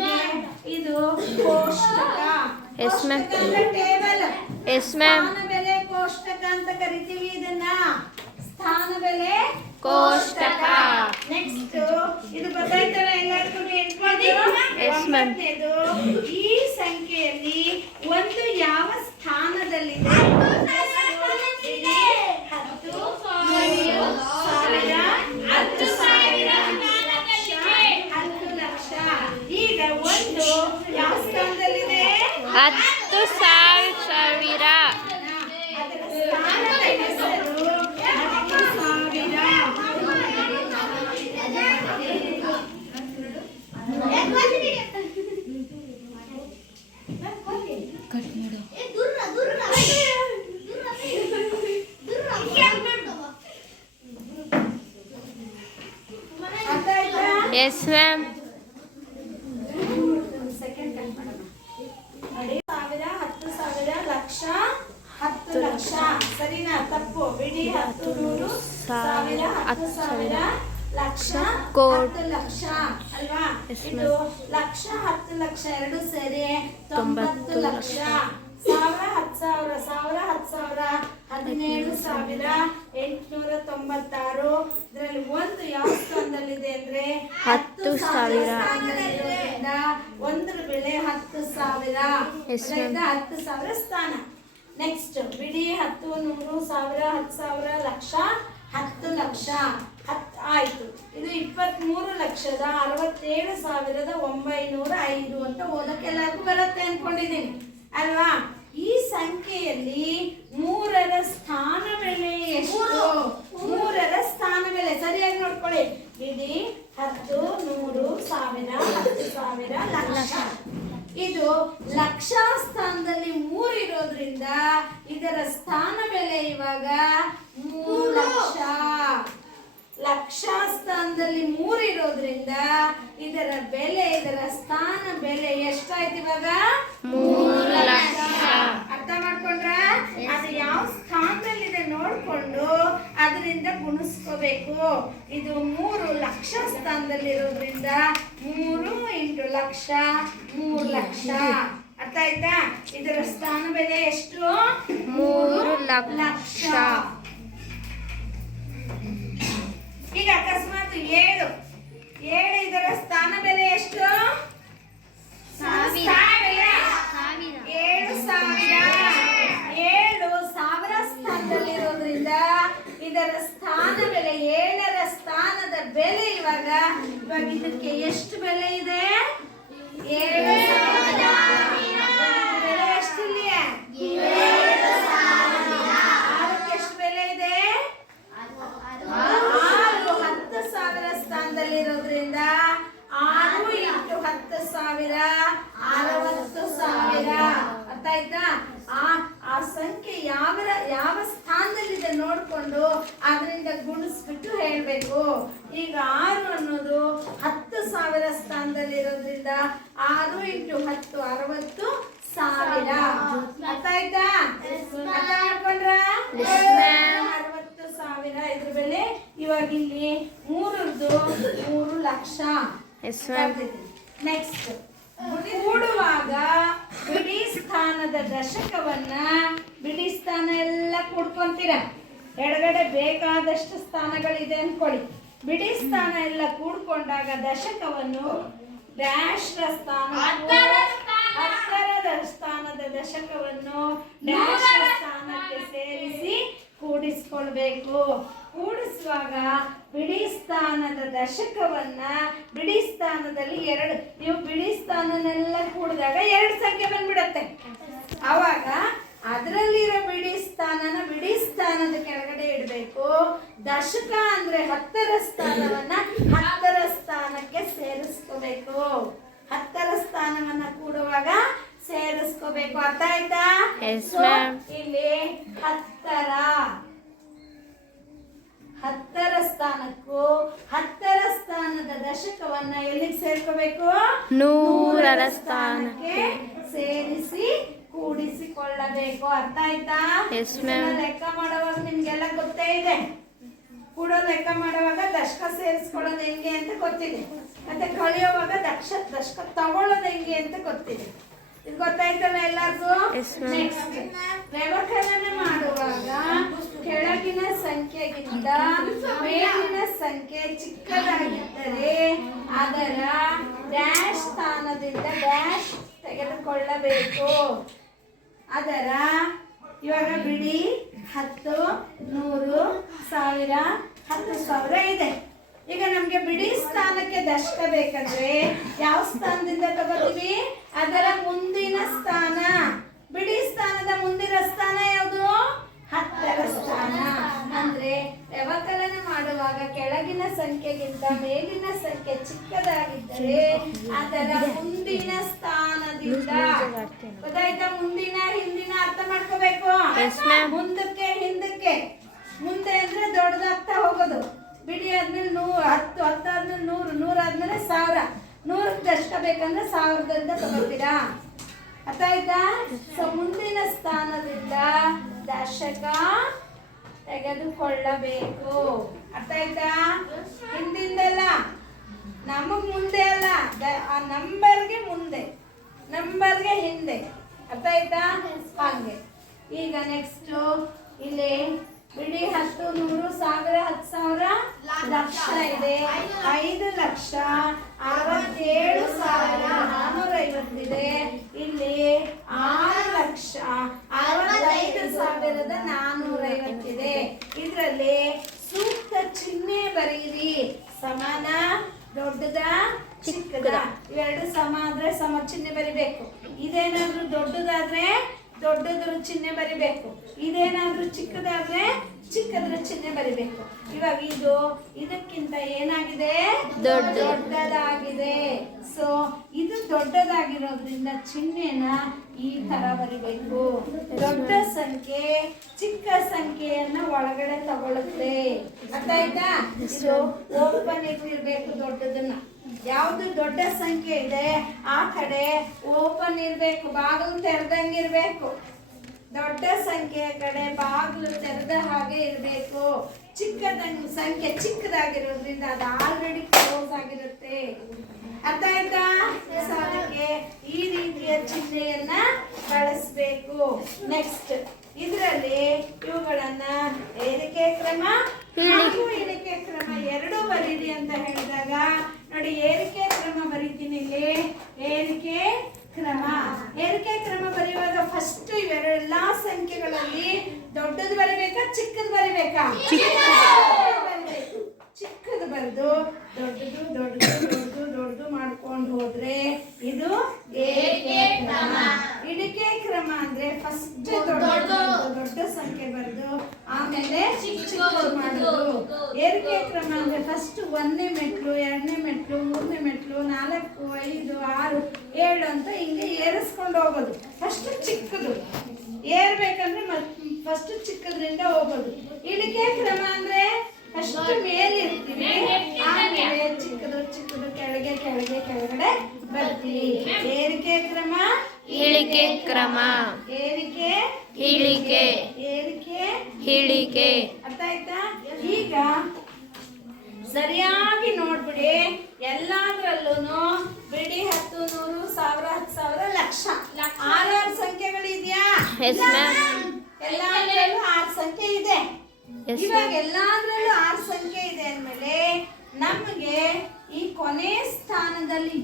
ಇದು ಕೋಷ್ಟಕ. Yes, ma'am. ಕೋಷ್ಟಕ ಅಂದ್ರೆ ಟೇಬಲ್. Yes, ma'am. ಸ್ಥಾನ ಬೆಲೆ ಕೋಷ್ಟಕ ಅಂತ ಕರಿತೀವಿ ಇದನ್ನ. ಸ್ಥಾನ ಬೆಲೆ ಕೋಷ್ಟಕ. ನೆಕ್ಸ್ಟ್ ಇದು ಗೊತ್ತಾಯ್ತಲ್ಲ ಎಲ್ಲರಿಗೂ? Yes, ma'am. ಈ ಸಂಖ್ಯೆಯಲ್ಲಿ ಒಂದು ಯಾವ ಸ್ಥಾನದಲ್ಲಿದೆ? 10, 10 ಲಕ್ಷ. ಈಗ ಒಂದು ಯಾವ ಸ್ಥಾನದಲ್ಲಿದೆ? 10,000. ಅದರ ಸ್ಥಾನದ ಹೆಸರು 10,000. ಕಟ್ ಮಾಡು. Yes, ma'am. ಸೆಕೆಂಡ್ ಕಟ್ ಮಾಡೋಣ. ನೋಡಿ, 1000, 10,000, ಲಕ್ಷ, 10 ಲಕ್ಷ. ಸರಿನಾ? ತಪ್ಪು. ಬಿಡಿ 10 100 1000 10,000 ಲಕ್ಷ ಕೋಟಿ. 10 ಲಕ್ಷ ಅಲ್ವಾ? Yes, ಇದು ಲಕ್ಷ 10 ಲಕ್ಷ ಎರಡು ಸೇರಿ 90 ಲಕ್ಷ. 1000 10,000 10,000 17,896. ಇದರಲ್ಲಿ ಒಂದು ಯಾವ ಸ್ಥಾನದಲ್ಲಿದೆ ಅಂದ್ರೆ 10,000. ಸ್ಥಾನದಲ್ಲಿರೋದ್ರಿಂದ ಒಂದ್ರ ಬೆಲೆ 10,000. Yes, ma'am. 10,000 ಸ್ಥಾನ. ನೆಕ್ಸ್ಟ್ ಬಿಡಿ 10, 100, 1000, 10,000, ಲಕ್ಷ, 10 ಲಕ್ಷ. ಆಯ್ತು. ಇದು 23,67,905 ಅಂತ ಓದಕ್ಕೆ ಎಲ್ಲರಿಗೂ ಬರುತ್ತೆ ಅನ್ಕೊಂಡಿದ್ದೀನಿ ಅಲ್ವಾ? ಈ ಸಂಖ್ಯೆಯಲ್ಲಿ 3ರ ಸ್ಥಾನ ಬೆಲೆ ಎಷ್ಟು? 3ರ ಸ್ಥಾನ ಬೆಲೆ ಸರಿಯಾಗಿ ನೋಡ್ಕೊಳ್ಳಿ. ಬಿಡಿ 10, 100, 1000, 10,000, ಲಕ್ಷ. ಇದು ಲಕ್ಷ ಸ್ಥಾನದಲ್ಲಿ 3 ಇರೋದ್ರಿಂದ ಇದರ ಸ್ಥಾನ ಬೆಲೆ ಇವಾಗ 3 ಲಕ್ಷ. ಲಕ್ಷ ಸ್ಥಾನದಲ್ಲಿ 3 ಇರೋದ್ರಿಂದ ಇದರ ಬೆಲೆ, ಇದರ ಸ್ಥಾನ ಬೆಲೆ ಎಷ್ಟಾಯ್ತು ಇವಾಗ? 3 ಲಕ್ಷ. ಅರ್ಥ ಮಾಡ್ಕೊಂಡ್ರ? ಅದು ಯಾವ ಸ್ಥಾನದಲ್ಲಿದೆ ನೋಡ್ಕೊಂಡು ಅದರಿಂದ ಗುಣಿಸ್ಕೋಬೇಕು. ಇದು 3 ಲಕ್ಷ ಸ್ಥಾನದಲ್ಲಿರೋದ್ರಿಂದ 3 × ಲಕ್ಷ 3 ಲಕ್ಷ. ಅರ್ಥ ಆಯ್ತಾ? ಇದರ ಸ್ಥಾನ ಬೆಲೆ ಎಷ್ಟು? 3 ಲಕ್ಷ. ಈಗ ಅಕಸ್ಮಾತ್ 7 ಇದರ ಸ್ಥಾನ ಬೆಲೆ ಎಷ್ಟು? 7,000. 7,000 ಸ್ಥಾನದಲ್ಲಿರೋದ್ರಿಂದ ಇದರ ಸ್ಥಾನ ಬೆಲೆ 7ರ ಸ್ಥಾನದ ಬೆಲೆ ಇವಾಗ ಇದಕ್ಕೆ ಎಷ್ಟು ಬೆಲೆ ಇದೆ? 7,000. ಬೆಲೆ ಎಷ್ಟಿಲ್ಲ? 6ಕ್ಕೆ ಎಷ್ಟು ಬೆಲೆ ಇದೆ? 10,000 ಸ್ಥಾನದಲ್ಲಿರೋದ್ರಿಂದ 6 × 10,000 60,000. ಅರ್ಥ ಆಯ್ತಾ? ಆ ಸಂಖ್ಯೆ ಯಾವ ಸ್ಥಾನದಲ್ಲಿದೆ ನೋಡ್ಕೊಂಡು ಅದರಿಂದ ಗುಣಿಸ್ಬಿಟ್ಟು ಹೇಳ್ಬೇಕು. ಈಗ 6 ಅನ್ನೋದು 10,000 ಸ್ಥಾನದಲ್ಲಿರೋದ್ರಿಂದ 6 × 10 60,000. ಅರ್ಥ ಆಯ್ತಾ? ಅರ್ಥ ಮಾಡ್ಕೊಂಡ್ರ? 60,000 ಇದ್ರ ಬೆಲೆ. ಇವಾಗ ಇಲ್ಲಿ 3 ಲಕ್ಷ. ನೆಕ್ಸ್ಟ್ ಕೂಡುವಾಗ ಬಿಡಿ ಸ್ಥಾನದ ದಶಕವನ್ನ, ಬಿಡಿ ಸ್ಥಾನ ಎಲ್ಲ ಕೂಡ್ಕೊಂತೀರ. ಎಡಗಡೆ ಬೇಕಾದಷ್ಟು ಸ್ಥಾನಗಳಿದೆ ಅನ್ಕೊಳ್ಳಿ. ಬಿಡಿ ಸ್ಥಾನ ಎಲ್ಲ ಕೂಡ್ಕೊಂಡಾಗ ದಶಕವನ್ನು ಡ್ಯಾಶ್ ಹತ್ತರದ ಸ್ಥಾನದ ದಶಕವನ್ನು ಡ್ಯಾಶ್ ಸ್ಥಾನಕ್ಕೆ ಸೇರಿಸಿ ಕೂಡಿಸ್ಕೊಳ್ಬೇಕು. ಕೂಡಿಸುವಾಗ ಬಿಡಿ ಸ್ಥಾನದ ದಶಕವನ್ನ ಬಿಡಿ ಸ್ಥಾನದಲ್ಲಿ ನೀವು ಬಿಡಿ ಸ್ಥಾನನೆಲ್ಲ ಕೂಡಿದಾಗ 2 ಸಂಖ್ಯೆ ಬಂದ್ಬಿಡತ್ತೆ. ಅವಾಗ ಅದರಲ್ಲಿರೋ ಬಿಡಿ ಸ್ಥಾನದ ಕೆಳಗಡೆ ಇಡಬೇಕು. ದಶಕ ಅಂದ್ರೆ 10ರ ಸ್ಥಾನವನ್ನ 10ರ ಸ್ಥಾನಕ್ಕೆ ಸೇರಿಸ್ಕೋಬೇಕು. 10ರ ಸ್ಥಾನವನ್ನ ಕೂಡುವಾಗ ಸೇರಿಸ್ಕೋಬೇಕು. ಅರ್ಥ ಆಯ್ತಾ? ಇಲ್ಲಿ 10ರ ಸ್ಥಾನಕ್ಕೂ 10ರ ಸ್ಥಾನದ ದಶಕವನ್ನ ಎಲ್ಲಿಗೆ ಸೇರ್ಕೋಬೇಕು? 100ರ ಸ್ಥಾನಕ್ಕೆ ಸೇರಿಸಿ ಕೂಡಿಸಿಕೊಳ್ಳಬೇಕು. ಅರ್ಥ ಆಯ್ತಾ? ಲೆಕ್ಕ ಮಾಡುವಾಗ ನಿಮ್ಗೆಲ್ಲ ಗೊತ್ತೇ ಇದೆ. ಕೂಡೋ ಲೆಕ್ಕ ಮಾಡುವಾಗ ದಶಕ ಸೇರಿಸ್ಕೊಳ್ಳೋದು ಹೆಂಗೆ ಅಂತ ಗೊತ್ತಿದೆ. ಮತ್ತೆ ಕಳೆಯುವಾಗ ದಶಕ ತಗೊಳ್ಳೋದು ಹೆಂಗೆ ಅಂತ ಗೊತ್ತಿದೆ. ಇದು ಗೊತ್ತಾಯ್ತಲ್ಲ ಎಲ್ಲರಿಗೂ? ನೆಕ್ಸ್ಟ್ ವ್ಯವಕಲನ ಮಾಡುವಾಗ ಕೆಳಗಿನ ಸಂಖ್ಯೆಗಿಂತ ಮೇಲಿನ ಸಂಖ್ಯೆ ಚಿಕ್ಕದಾಗಿದ್ದರೆ ಅದರ ಡ್ಯಾಶ್ ಸ್ಥಾನದಿಂದ ಡ್ಯಾಶ್ ತೆಗೆದುಕೊಳ್ಳಬೇಕು. ಅದರ ಇವಾಗ ಬಿಡಿ 10, 100, 1000, 10,000 ಇದೆ. ಈಗ ನಮ್ಗೆ ಬಿಡಿ ಸ್ಥಾನಕ್ಕೆ ದಶಕ ಬೇಕಂದ್ರೆ ಯಾವ ಸ್ಥಾನದಿಂದ ತಗೋತೀವಿ? ಅದರ ಮುಂದಿನ ಸ್ಥಾನ. ಬಿಡಿ ಸ್ಥಾನದ ಮುಂದಿನ ಸ್ಥಾನ ಯಾವುದು? 10ರ ಸ್ಥಾನ. ಅಂದ್ರೆ ವ್ಯವಕಲನ ಮಾಡುವಾಗ ಕೆಳಗಿನ ಸಂಖ್ಯೆಗಿಂತ ಮೇಲಿನ ಸಂಖ್ಯೆ ಚಿಕ್ಕದಾಗಿದ್ದರೆ ಅದರ ಮುಂದಿನ ಸ್ಥಾನದಿಂದ. ಗೊತ್ತಾಯ್ತಾ? ಮುಂದಿನ ಹಿಂದಿನ ಅರ್ಥ ಮಾಡ್ಕೋಬೇಕು. ಮುಂದಕ್ಕೆ ಹಿಂದಕ್ಕೆ. ಮುಂದೆ ಅಂದ್ರೆ ದೊಡ್ಡದಾಗ್ತಾ ಹೋಗೋದು. ಬಿಡಿ ಆದ್ಮೇಲೆ 10, 10 ಆದ್ಮೇಲೆ 100, 100 ಆದ್ಮೇಲೆ 1000. 100ಕ್ಕೆ ದಶಕ ಬೇಕಂದ್ರೆ 1000ದಿಂದ ತಗೋತೀರಾ. ಅರ್ಥ ಆಯ್ತಾ? ಸೊ ಮುಂದಿನ ಸ್ಥಾನದಿಂದ ದಶಕ ತೆಗೆದುಕೊಳ್ಳಬೇಕು. ಅರ್ಥ ಆಯ್ತಾ? ಹಿಂದಿಂದಲ್ಲ, ನಮಗ್ ಮುಂದೆ ಅಲ್ಲ, ಆ ನಂಬರ್ಗೆ ಮುಂದೆ, ನಂಬರ್ಗೆ ಹಿಂದೆ. ಅರ್ಥ ಆಯ್ತಾ? ಹಾಗೆ ಈಗ ನೆಕ್ಸ್ಟ್ ಇಲ್ಲಿ ಬಿಡಿ 10, 100, 1000, 10,000 ಲಕ್ಷ ಇದೆ. 5,67,450 ಇದೆ. ಇಲ್ಲಿ 6,65,450 ಇದೆ. ಇದರಲ್ಲಿ ಸೂಕ್ತ ಚಿಹ್ನೆ ಬರೀರಿ. ಸಮಾನ, ದೊಡ್ಡದ, ಚಿಕ್ಕದ, ಇವೆರಡು ಸಮ ಆದ್ರೆ ಸಮ ಚಿಹ್ನೆ ಬರಿಬೇಕು. ಇದೇನಾದ್ರೂ ದೊಡ್ಡದಾದ್ರೆ ದೊಡ್ಡದ್ರ ಚಿಹ್ನೆ ಬರಿಬೇಕು. ಇದೇನಾದ್ರೂ ಚಿಕ್ಕದಾದ್ರೆ ಚಿಕ್ಕದ್ರ ಚಿಹ್ನೆ ಬರಿಬೇಕು. ಇವಾಗ ಇದು ಇದಕ್ಕಿಂತ ಏನಾಗಿದೆ? ದೊಡ್ಡದಾಗಿದೆ. ಸೊ ಇದು ದೊಡ್ಡದಾಗಿರೋದ್ರಿಂದ ಚಿಹ್ನೆನ ಈ ತರ ಬರಿಬೇಕು. ದೊಡ್ಡ ಸಂಖ್ಯೆ ಚಿಕ್ಕ ಸಂಖ್ಯೆಯನ್ನ ಒಳಗಡೆ ತಗೊಳುತ್ತೆ. ಅರ್ಥ ಆಯ್ತಾ? ಇದು ಓಪನ್ ಇಟ್ಟಿರ್ಬೇಕು ದೊಡ್ಡದನ್ನ. ಯಾವ್ದು ದೊಡ್ಡ ಸಂಖ್ಯೆ ಇದೆ ಆ ಕಡೆ ಓಪನ್ ಇರ್ಬೇಕು, ಬಾಗಿಲು ತೆರೆದಂಗಿರ್ಬೇಕು. ದೊಡ್ಡ ಸಂಖ್ಯೆಯ ಕಡೆ ಬಾಗಿಲು ತೆರೆದ ಹಾಗೆ ಇರಬೇಕು. ಸಂಖ್ಯೆ ಚಿಕ್ಕದಾಗಿರೋದ್ರಿಂದ ಅದು ಆಲ್ರೆಡಿ ಕ್ಲೋಸ್ ಆಗಿರುತ್ತೆ. ಅರ್ಥ ಆಯ್ತಾ? ಅದಕ್ಕೆ ಈ ರೀತಿಯ ಚಿಹ್ನೆಯನ್ನ ಬಳಸಬೇಕು. ನೆಕ್ಸ್ಟ್ ಇದರಲ್ಲಿ ಇವುಗಳನ್ನ ಏರಿಕೆ ಕ್ರಮ ಹಾಗೂ ಇಳಿಕೆ ಕ್ರಮ ಎರಡೂ ಬರೀರಿ ಅಂತ ಹೇಳಿದಾಗ ನೋಡಿ, ಏರಿಕೆ ಕ್ರಮ ಬರೀತೀನಿ ಇಲ್ಲಿ. ಏರಿಕೆ ಕ್ರಮ ಬರೆಯುವಾಗ ಫಸ್ಟ್ ಇವೆರಡೆಲ್ಲಾ ಸಂಖ್ಯೆಗಳಲ್ಲಿ ದೊಡ್ಡದು ಬರಿಬೇಕಾ ಚಿಕ್ಕದು ಬರಿಬೇಕಾ? ಚಿಕ್ಕದು ಬರೆದು ದೊಡ್ಡದು ಮಾಡ್ಕೊಂಡು ಹೋದ್ರೆ ಇದು ಏರಿಕೆ ಕ್ರಮ. ಇಳಿಕೆ ಕ್ರಮ ಅಂದ್ರೆ ಫಸ್ಟ್ ದೊಡ್ಡ ಸಂಖ್ಯೆ ಬರೆದು ಆಮೇಲೆ ಚಿಕ್ಕದು ಮಾಡೋದು. ಏರಿಕೆ ಕ್ರಮ ಅಂದ್ರೆ ಫಸ್ಟ್ 1ನೇ ಮೆಟ್ಲು, 2ನೇ ಮೆಟ್ಲು, 3ನೇ ಮೆಟ್ಲು, 4, 5, 6, 7 ಅಂತ ಹಿಂಗೆ ಏರಿಸ್ಕೊಂಡು ಹೋಗೋದು. ಫಸ್ಟ್ ಚಿಕ್ಕದು ಏರ್ಬೇಕಂದ್ರೆ ಫಸ್ಟ್ ಚಿಕ್ಕದ್ರಿಂದ ಹೋಗೋದು. ಇಳಿಕೆ ಕ್ರಮ ಅಂದ್ರೆ ಫಸ್ಟ್ ಮೇಲೆ ಇರ್ತೀವಿ, ಆಮೇಲೆ ಚಿಕ್ಕದು ಕೆಳಗಡೆ ಬರ್ತೀವಿ. ಏರಿಕೆ ಕ್ರಮ, ಇಳಿಕೆ ಕ್ರಮ, ಇಳಿಕೆ. ಅರ್ಥ ಆಯ್ತಾ? ಈಗ ಸರಿಯಾಗಿ ನೋಡ್ಬಿಡಿ. ಎಲ್ಲಾದ್ರಲ್ಲೂ ಬಿಡಿ 10, 100, 1000, 10,000 ಲಕ್ಷ 6 ಸಂಖ್ಯೆಗಳಿದೆಯಾ? ಎಲ್ಲಾದ್ರಲ್ಲೂ 6 ಸಂಖ್ಯೆ ಇದೆ. ಇವಾಗ ಎಲ್ಲಾದ್ರಲ್ಲೂ 6 ಸಂಖ್ಯೆ ಇದೆ ಅಂದ್ಮೇಲೆ ನಮಗೆ ಈ ಕೊನೆ ಸ್ಥಾನದಲ್ಲಿ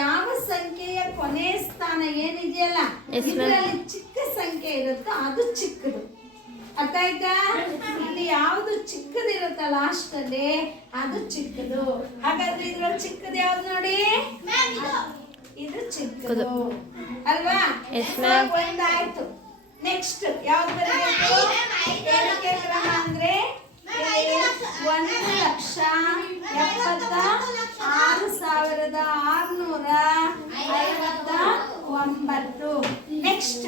ಯಾವ ಸಂಖ್ಯೆಯ ಕೊನೆ ಸ್ಥಾನ ಏನಿದೆಯಲ್ಲ ಇದರಲ್ಲಿ ಚಿಕ್ಕ ಸಂಖ್ಯೆ ಇರುತ್ತೋ ಅದು ಚಿಕ್ಕದು. ಅರ್ಥ ಆಯ್ತಾ? ಇಲ್ಲಿ ಯಾವ್ದು ಚಿಕ್ಕದಿರುತ್ತ ಲಾಸ್ಟ್ ಅಲ್ಲಿ ಅದು ಚಿಕ್ಕದು. ಹಾಗಾದ್ರೆ ಇದ್ರಲ್ಲಿ ಚಿಕ್ಕದು ಯಾವ್ದು ನೋಡಿ? ಇದು ಚಿಕ್ಕದು ಅಲ್ವಾ? ಒಂದಾಯ್ತು. ನೆಕ್ಸ್ಟ್ ಯಾವ್ದು ಬರಬೇಕು? ಏರಿಕೆ ಕ್ರಮ ಅಂದ್ರೆ 1,66,659. ನೆಕ್ಸ್ಟ್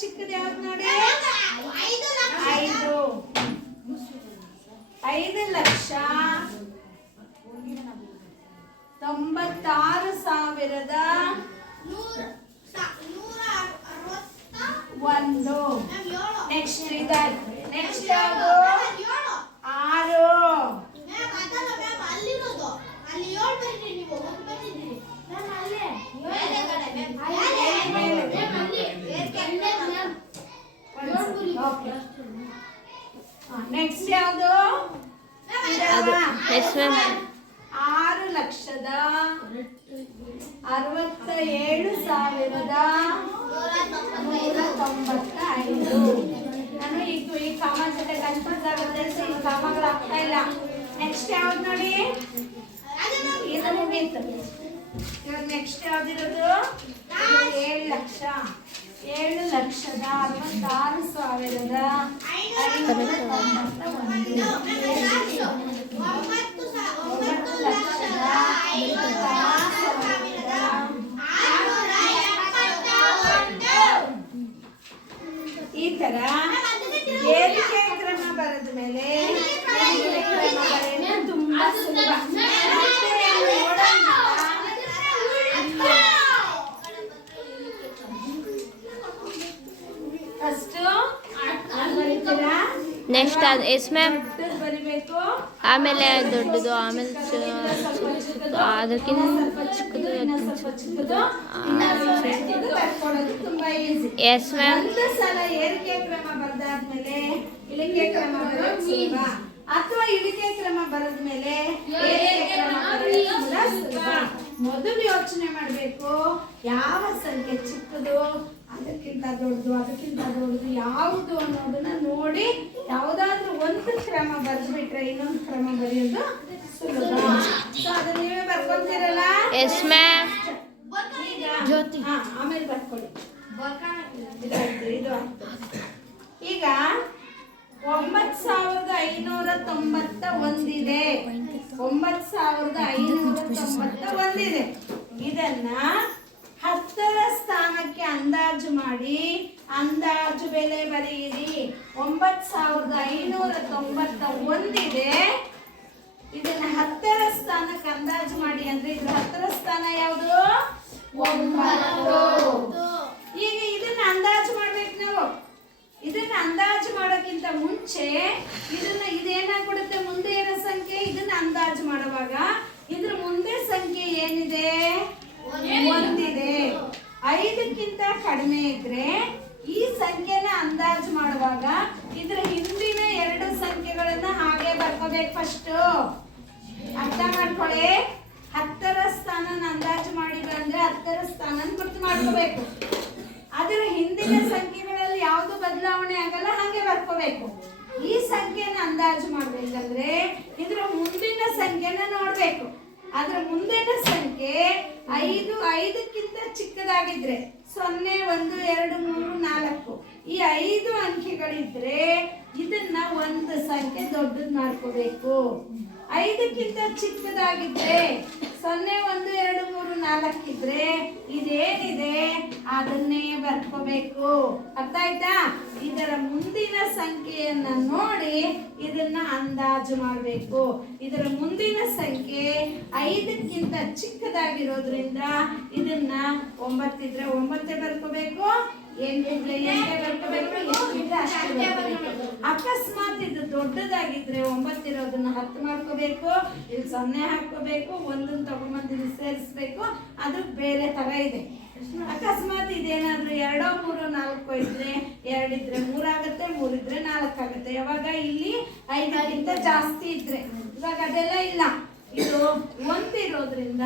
ಚಿಕ್ಕದು ಯಾವ್ದು ನೋಡಿ? 5,96,1. ನೆಕ್ಸ್ಟ್ ಇದಾಯ್ತು. ನೆಕ್ಸ್ಟ್ ಯಾವುದು? 6. ನೆಕ್ಸ್ಟ್ ಯಾವುದು? 6,67,195. ನಾನು ಈಗ ಈ ಕಾಮ ಜೊತೆ ಕನ್ಫ್ಯೂಸ್ ಆಗುತ್ತೆ, ಈ ಕಾಮಗಳಾಗ್ತಾ ಇಲ್ಲ. ನೆಕ್ಸ್ಟ್ ಯಾವ್ದು ನೋಡಿ? ಇದು ಮುಗೀತು. ಇವಾಗ ನೆಕ್ಸ್ಟ್ ಯಾವ್ದಿರೋದು? 7 ಲಕ್ಷ. 7,96,191. ಈ ತರ ಏರಿಕೆ ಕ್ರಮ ಬರೆದ ಮೇಲೆ ತುಂಬಾ ಸುಲಭ. ನೆಕ್ಸ್ಟ್ ಎಸ್ ಮ್ಯಾಮ್ ಬರಿಬೇಕು. ಆಮೇಲೆ ದೊಡ್ಡದು, ಆಮೇಲೆ ಸ್ವಲ್ಪ ಚಿಕ್ಕದು, ಅದಕ್ಕಿಂತ ಸ್ವಲ್ಪ ಚಿಕ್ಕದು, ಇನ್ನೊಂದ್ ಸ್ವಲ್ಪ ಚಿಕ್ಕದು, ಇನ್ನೊಂದ್ ಸ್ವಲ್ಪ ಚಿಕ್ಕದು ಬರ್ಕೊಳ್ಳೋದು ತುಂಬಾ ಈಸಿ. Yes ma'am. ಒಂದು ಸಲ ಏರಿಕೆ ಕ್ರಮ ಬರ್ದಾದ್ಮೇಲೆ ಇಳಿಕೆ ಕ್ರಮ ಬರೋದು ಸುಲಭ, ಅಥವಾ ಇಳಿಕೆ ಕ್ರಮ ಬರದ್ಮೇಲೆ ಏರಿಕೆ ಕ್ರಮ ಬರೋದು ಕೂಡ ಸುಲಭ. ಮೊದಲು ಯೋಚನೆ ಮಾಡಬೇಕು, ಯಾವ ಸಂಖ್ಯೆ ಚಿಕ್ಕದು, ಅದಕ್ಕಿಂತ ದೊಡ್ಡದು ಯಾವುದು ಅನ್ನೋದನ್ನ ನೋಡಿ ಯಾವುದಾದ್ರೂ ಒಂದು ಕ್ರಮ ಬರೆದ್ಬಿಟ್ರೆ ಇನ್ನೊಂದು ಕ್ರಮ ಬರೆಯೋದು ಸುಲಭ. ಸೊ ಅದನ್ನ ನೀವೇ ಬರ್ಕೊಂತೀರಲ್ಲ? Yes ma'am. ಜ್ಯೋತಿ ಆಮೇಲೆ ಬರ್ಕೊಳ್ಳಿ. ಇದು ಈಗ 9591 ಇದೆ. 9591 ಇದೆ. ಇದನ್ನ 10ರ ಸ್ಥಾನಕ್ಕೆ ಅಂದಾಜು ಮಾಡಿ ಅಂದಾಜು ಬೆಲೆ ಬರೆಯಿರಿ. 9591 ಇದೆ. ಇದನ್ನ 10ರ ಸ್ಥಾನಕ್ಕೆ ಅಂದಾಜು ಮಾಡಿ ಅಂದ್ರೆ ಇದ್ರ 10ರ ಸ್ಥಾನ ಯಾವುದು? 9. ಈಗ ಇದನ್ನ ಅಂದಾಜು ಮಾಡ್ಬೇಕು ನಾವು. ಇದನ್ನ ಅಂದಾಜು ಮಾಡೋಕ್ಕಿಂತ ಮುಂಚೆ ಇದೇನಾಗ್ಬಿಡುತ್ತೆ, ಮುಂದೆ ಏನೋ ಸಂಖ್ಯೆ, ಇದನ್ನ ಅಂದಾಜು ಮಾಡುವಾಗ ಇದ್ರ ಮುಂದೆ ಸಂಖ್ಯೆ ಏನಿದೆ? 1 ಇದೆ. 5ಕ್ಕಿಂತ ಕಡಿಮೆ ಇದ್ರೆ ಈ ಸಂಖ್ಯೆನ ಅಂದಾಜು ಮಾಡುವಾಗ ಇದ್ರ ಹಿಂದಿನ 2 ಸಂಖ್ಯೆಗಳನ್ನ ಹಾಗೆ ಬರ್ಕೋಬೇಕು. ಫಸ್ಟ್ ಅರ್ಥ ಮಾಡ್ಕೊಳ್ಳಿ. 10ರ ಸ್ಥಾನನ ಅಂದಾಜು ಮಾಡಿದ್ರೆ ಅಂದ್ರೆ 10ರ ಸ್ಥಾನನ ಗುರ್ತು ಮಾಡ್ಕೋಬೇಕು. ಅದರ ಹಿಂದಿನ ಸಂಖ್ಯೆಗಳಲ್ಲಿ ಯಾವುದು ಬದಲಾವಣೆ ಆಗಲ್ಲ, ಹಾಗೆ ಬರ್ಕೋಬೇಕು. ಈ ಸಂಖ್ಯೆನ ಅಂದಾಜು ಮಾಡ್ಬೇಕಂದ್ರೆ ಇದ್ರ ಮುಂದಿನ ಸಂಖ್ಯೆನ ನೋಡ್ಬೇಕು. ಅದರ ಮುಂದಿನ ಸಂಖ್ಯೆ 5ಕ್ಕಿಂತ ಚಿಕ್ಕದಾಗಿದ್ರೆ 0, 1, 2, 3, 4 ಈ 5 ಅಂಕಿಗಳಿದ್ರೆ ಇದನ್ನ ಒಂದು ಸಂಖ್ಯೆ ದೊಡ್ಡದು ಮಾಡ್ಕೋಬೇಕು. 5ಕ್ಕಿಂತ ಚಿಕ್ಕದಾಗಿದ್ರೆ 0, 1, 2, 3, 4 ಇದ್ರೆ ಇದೇನಿದೆ ಅದನ್ನೇ ಬರ್ಕೋಬೇಕು. ಅರ್ಥ ಆಯ್ತಾ? ಇದರ ಮುಂದಿನ ಸಂಖ್ಯೆಯನ್ನ ನೋಡಿ ಇದನ್ನ ಅಂದಾಜು ಮಾಡಬೇಕು. ಇದರ ಮುಂದಿನ ಸಂಖ್ಯೆ 5ಕ್ಕಿಂತ ಚಿಕ್ಕದಾಗಿರೋದ್ರಿಂದ ಇದನ್ನ 9 ಇದ್ರೆ 9 ಬರ್ಕೋಬೇಕು, 8 ಇದ್ರೆ 8 ಬರ್ಕೋಬೇಕು, ಎಷ್ಟಿದ್ರೆ ಅಷ್ಟು ಬರ್ಕೋಬೇಕು. ಅಕಸ್ಮಾತ್ ಇದು ದೊಡ್ಡದಾಗಿದ್ರೆ 9 ಇರೋದನ್ನ 10 ಮಾಡ್ಕೋಬೇಕು, ಇಲ್ಲಿ 0 ಹಾಕೋಬೇಕು, ಒಂದನ್ನು ತಗೊಂಡ್ಬಂದು ಇಲ್ಲಿ ಸೇರಿಸ್ಬೇಕು. ಅದು ಬೇರೆ ತರ ಇದೆ. ಅಕಸ್ಮಾತ್ ಇದೇನಾದ್ರೂ 2, 3, 4 ಇದ್ರೆ 2 ಇದ್ರೆ 3 ಆಗುತ್ತೆ, 3 ಇದ್ರೆ 4 ಆಗುತ್ತೆ. ಯಾವಾಗ ಇಲ್ಲಿ 5ಕ್ಕಿಂತ ಜಾಸ್ತಿ ಇದ್ರೆ, ಇವಾಗ ಅದೆಲ್ಲ ಇಲ್ಲ. ಇದು 1 ಇರೋದ್ರಿಂದ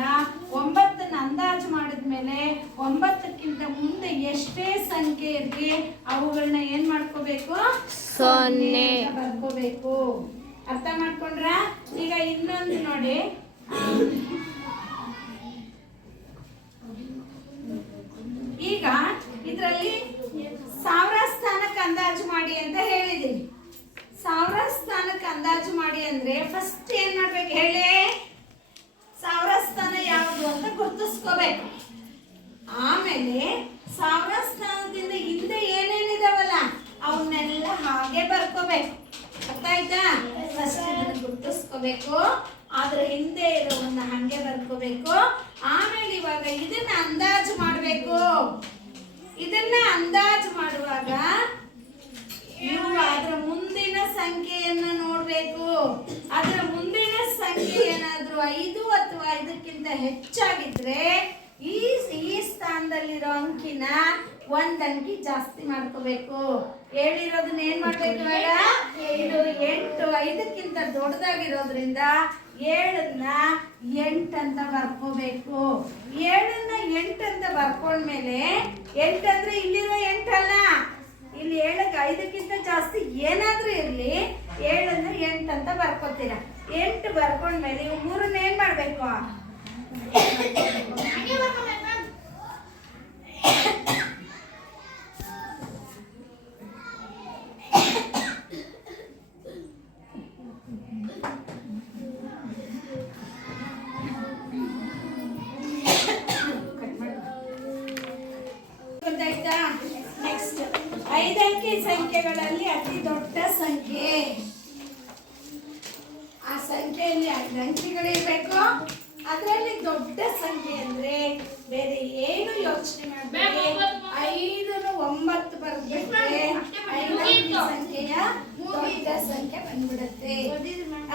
9ನ್ನ ಅಂದಾಜು ಮಾಡಿದ್ಮೇಲೆ 9ಕ್ಕಿಂತ ಮುಂದೆ ಎಷ್ಟೇ ಸಂಖ್ಯೆ ಇರ್ಲಿ ಅವುಗಳನ್ನ ಏನ್ ಮಾಡ್ಕೋಬೇಕು? 0 ಬರ್ಕೋಬೇಕು. ಅರ್ಥ ಮಾಡ್ಕೊಂಡ್ರ? ಈಗ ಇನ್ನೊಂದು ನೋಡಿ, ಈಗ ಇದರಲ್ಲಿ 1000 ಸ್ಥಾನಕ್ಕೆ ಅಂದಾಜು ಮಾಡಿ ಅಂತ ಹೇಳಿದೀನಿ. 1000 ಸ್ಥಾನಕ್ಕೆ ಅಂದಾಜು ಮಾಡಿ ಅಂದ್ರೆ ಫಸ್ಟ್ ಏನ್ ಮಾಡ್ಬೇಕು ಹೇಳಿ? 1000 ಸ್ಥಾನ ಯಾವುದು ಅಂತ ಗುರ್ತಿಸ್ಕೋಬೇಕು. ಆಮೇಲೆ 1000 ಸ್ಥಾನದಿಂದ ಹಿಂದೆ ಏನೇನಿದಾವಲ್ಲ ಅವನ್ನೆಲ್ಲ ಹಾಗೆ ಬರ್ಕೋಬೇಕು. ಅರ್ಥ ಆಯ್ತಾ? ಫಸ್ಟ್ ಇದನ್ನ ಗುರ್ತಿಸ್ಕೋಬೇಕು, ಅದ್ರ ಹಿಂದೆ ಇರೋವನ್ನ ಹಂಗೆ ಬರ್ಕೋಬೇಕು. ಆಮೇಲೆ ಇವಾಗ ಇದನ್ನ ಅಂದಾಜು ಮಾಡಬೇಕು. ಇದನ್ನ ಅಂದಾಜು ಮಾಡುವಾಗ ನೀವು ಅದರ ಮುಂದಿನ ಸಂಖ್ಯೆಯನ್ನ ನೋಡ್ಬೇಕು. ಅದರ ಮುಂದಿನ ಸಂಖ್ಯೆ ಏನಾದ್ರೂ 5 ಅಥವಾ 5ಕ್ಕಿಂತ ಹೆಚ್ಚಾಗಿದ್ರೆ ಈ ಸ್ಥಾನದಲ್ಲಿರೋ ಅಂಕಿನ 1 ಅಂಕಿ ಜಾಸ್ತಿ ಮಾಡ್ಕೋಬೇಕು. ಹೇಳಿರೋದನ್ನ ಏನ್ ಮಾಡ್ಬೇಕು? ಇದು 8 5ಕ್ಕಿಂತ ದೊಡ್ಡದಾಗಿರೋದ್ರಿಂದ 7ನ್ನ 8 ಅಂತ ಬರ್ಕೋಬೇಕು. 7ನ್ನ 8 ಅಂತ ಬರ್ಕೊಂಡ್ಮೇಲೆ 8 ಅಂದ್ರೆ ಇಲ್ಲಿರೋ 8 ಅಲ್ಲ, ಇಲ್ಲಿ 7ಕ್ಕೆ 5ಕ್ಕಿಂತ ಜಾಸ್ತಿ ಏನಾದ್ರೂ ಇರ್ಲಿ 7ನ್ನ 8 ಅಂತ ಬರ್ಕೋತೀರ. 8 ಬರ್ಕೊಂಡ್ಮೇಲೆ ಇವು 3ನ್ನ ಏನ್ ಮಾಡ್ಬೇಕು? ಗೊತ್ತಾಯ್ತಾ? ನೆಕ್ಸ್ಟ್ 5 ಅಂಕಿ ಸಂಖ್ಯೆಗಳಲ್ಲಿ ಅತಿ ದೊಡ್ಡ ಸಂಖ್ಯೆ, ಆ ಸಂಖ್ಯೆಯಲ್ಲಿ 5 ಅಂಕಿಗಳಿರ್ಬೇಕು. ಅದರಲ್ಲಿ ದೊಡ್ಡ ಸಂಖ್ಯೆ ಅಂದ್ರೆ ಬೇರೆ ಏನು ಯೋಚನೆ ಮಾಡಬೇಡಿ, 5 9 ಬರ್ಬಿಟ್ರೆ 5 ಅಂಕಿ ಸಂಖ್ಯೆಯ ದೊಡ್ಡ ಸಂಖ್ಯೆ ಬಂದ್ಬಿಡುತ್ತೆ.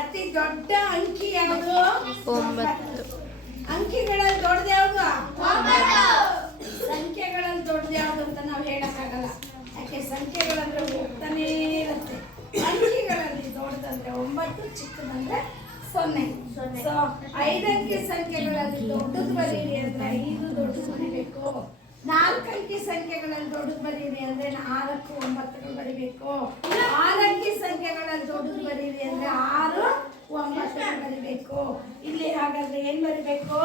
ಅತಿ ದೊಡ್ಡ ಅಂಕಿ ಯಾವುದು? 9. ಅಂಕಿಗಳಲ್ಲಿ ದೊಡ್ಡದು ಯಾವುದು? ಸಂಖ್ಯೆಗಳಲ್ಲಿ ದೊಡ್ಡದು ಯಾವುದು ಅಂತ ನಾವು ಹೇಳಕ್ಕಾಗಲ್ಲ. ಯಾಕೆ ಸಂಖ್ಯೆಗಳಂದ್ರೆ ಹೋಗ್ತಾನೇ ಇರುತ್ತೆ. ಅಂಕಿಗಳಲ್ಲಿ ದೊಡ್ಡದಂದ್ರೆ 9, ಚಿಕ್ಕದಂದ್ರೆ 0. ಸೊ 5 ಅಂಕಿ ಸಂಖ್ಯೆಗಳಲ್ಲಿ ದೊಡ್ಡದು ಬರೀರಿ ಅಂದ್ರೆ 5 ದೊಡ್ಡದು ಬರಿಬೇಕು. 4 ಅಂಕಿ ಸಂಖ್ಯೆಗಳಲ್ಲಿ ದೊಡ್ಡದು ಬರೀರಿ ಅಂದ್ರೆ 4, 9 ಬರಿಬೇಕು. 6 ಅಂಕಿ ಸಂಖ್ಯೆಗಳಲ್ಲಿ ದೊಡ್ಡದು ಬರೀರಿ ಅಂದ್ರೆ 6, 9 ಬರಿಬೇಕು. ಇಲ್ಲಿ ಹಾಗಾದ್ರೆ ಏನ್ ಬರಿಬೇಕು?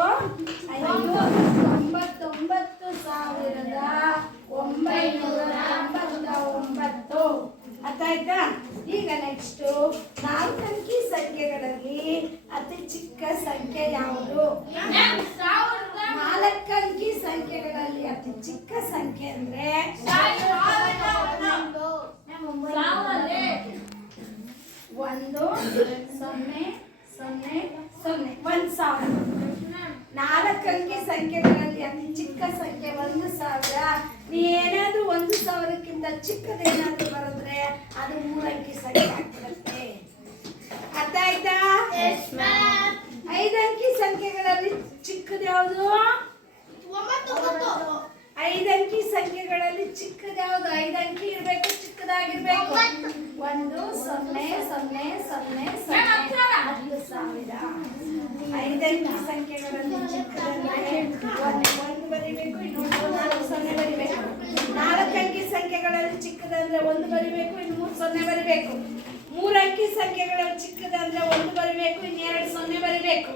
99,999. ಅರ್ಥ ಆಯ್ತಾ? ಈಗ ನೆಕ್ಸ್ಟ್ 4 ಅಂಕಿ ಸಂಖ್ಯೆಗಳಲ್ಲಿ ಅತಿ ಚಿಕ್ಕ ಸಂಖ್ಯೆ ಯಾವುದು? 4 ಅಂಕಿ ಸಂಖ್ಯೆಗಳಲ್ಲಿ ಅತಿ ಚಿಕ್ಕ ಸಂಖ್ಯೆ ಅಂದ್ರೆ 1, 0, 0, 0, 1,000. 4 ಅಂಕಿ ಸಂಖ್ಯೆಗಳಲ್ಲಿ ಅತಿ ಚಿಕ್ಕ ಸಂಖ್ಯೆ 1,000. ನೀ ಏನಾದ್ರೂ 1,000ಕ್ಕಿಂತ ಚಿಕ್ಕದೇನಾದ್ರೂ ಬರೆದ್ರೆ ಅದು 3 ಅಂಕಿ ಸಂಖ್ಯೆ ಆಗ್ಬಿಡುತ್ತೆ. ಅರ್ಥ ಆಯ್ತಾ? 5 ಅಂಕಿ ಸಂಖ್ಯೆಗಳಲ್ಲಿ ಚಿಕ್ಕದು ಯಾವುದು? 5 ಅಂಕಿ ಸಂಖ್ಯೆಗಳಲ್ಲಿ ಚಿಕ್ಕದು ಯಾವುದು? 5 ಅಂಕಿ ಇರ್ಬೇಕು, ಚಿಕ್ಕದಾಗಿರ್ಬೇಕು. 1, 0, 0, 0, 10,000. 5 ಅಂಕಿ ಸಂಖ್ಯೆಗಳಲ್ಲಿ ಚಿಕ್ಕದಂದ್ರೆ 1 ಬರಿಬೇಕು, ಇನ್ನೊಂದು 4 0 ಬರಿಬೇಕು. 4 ಅಂಕಿ ಸಂಖ್ಯೆಗಳಲ್ಲಿ ಚಿಕ್ಕದಂದ್ರೆ 1 ಬರಿಬೇಕು, ಇನ್ನು 3 0 ಬರಿಬೇಕು. 3 ಅಂಕಿ ಸಂಖ್ಯೆಗಳಲ್ಲಿ ಚಿಕ್ಕದಂದ್ರೆ 1 ಬರಿಬೇಕು, ಇನ್ನು 2 0 ಬರಿಬೇಕು.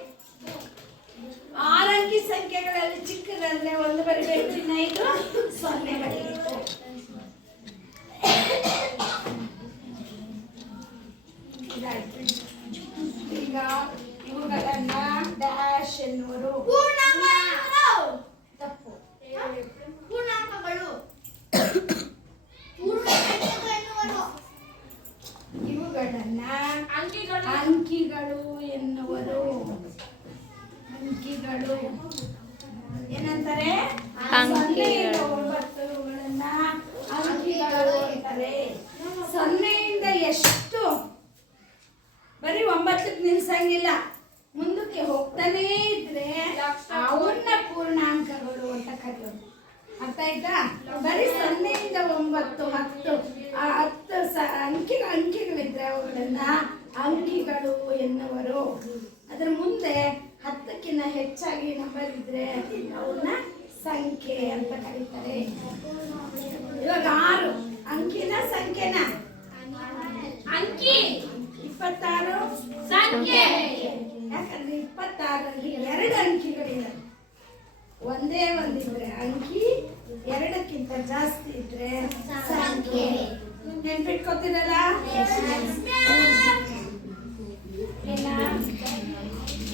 6 ಅಂಕಿ ಸಂಖ್ಯೆಗಳಲ್ಲಿ ಚಿಕ್ಕದಂದ್ರೆ 1 ಬರಿಬೇಕು, ಇನ್ನು 5 0 ಬರಿಬೇಕು. ಈಗ ಇವುಗಳನ್ನ ಡ್ಯಾಶ್ ಎನ್ನುವರು. ತಪ್ಪು. ಇವುಗಳನ್ನ ಅಂಕಿಗಳು ಎನ್ನುವರು. ಅಂಕಿಗಳು ಏನಂತಾರೆ? ಅಂಕಿಗಳು. 9 ಇವುಗಳನ್ನ ಅಂಕಿಗಳು ಅಂತಾರೆ. 0ಯಿಂದ ಎಷ್ಟು? ಬರೀ 9ಕ್ಕೆ ನಿಲ್ಸಂಗಿಲ್ಲ, ಮುಂದಕ್ಕೆ ಹೋಗ್ತಾನೇ ಇದ್ರೆ ಅವನ್ನ ಪೂರ್ಣಾಂಕಗಳು ಅಂತ ಕರೆಯೋದು. ಅರ್ಥ ಆಯ್ತಾ? ಬರೀ 0ಯಿಂದ 9, 10 ಅಂಕಿಗಳಿದ್ರೆ ಅವುಗಳನ್ನ ಅಂಕಿಗಳು ಎನ್ನುವರು. ಅದ್ರ ಮುಂದೆ 10ಕ್ಕಿಂತ ಹೆಚ್ಚಾಗಿ ನಂಬರ್ ಇದ್ರೆ ಅವನ್ನ ಸಂಖ್ಯೆ ಅಂತ ಕರೀತಾರೆ. ಇವಾಗ 6 ಅಂಕಿನ ಸಂಖ್ಯೆನ? ಅಂಕಿ. 26 ಸಂಖ್ಯೆ. ಯಾಕಂದ್ರೆ 26ರಲ್ಲಿ 2 ಅಂಕಿಗಳಿವೆ. ಒಂದೇ ಒಂದಿದ್ರೆ ಅಂಕಿ, 2ಕ್ಕಿಂತ ಜಾಸ್ತಿ ಇದ್ರೆ ಸಂಖ್ಯೆ. ನೆನ್ಪಿಟ್ಕೋತೀರಲ್ಲ?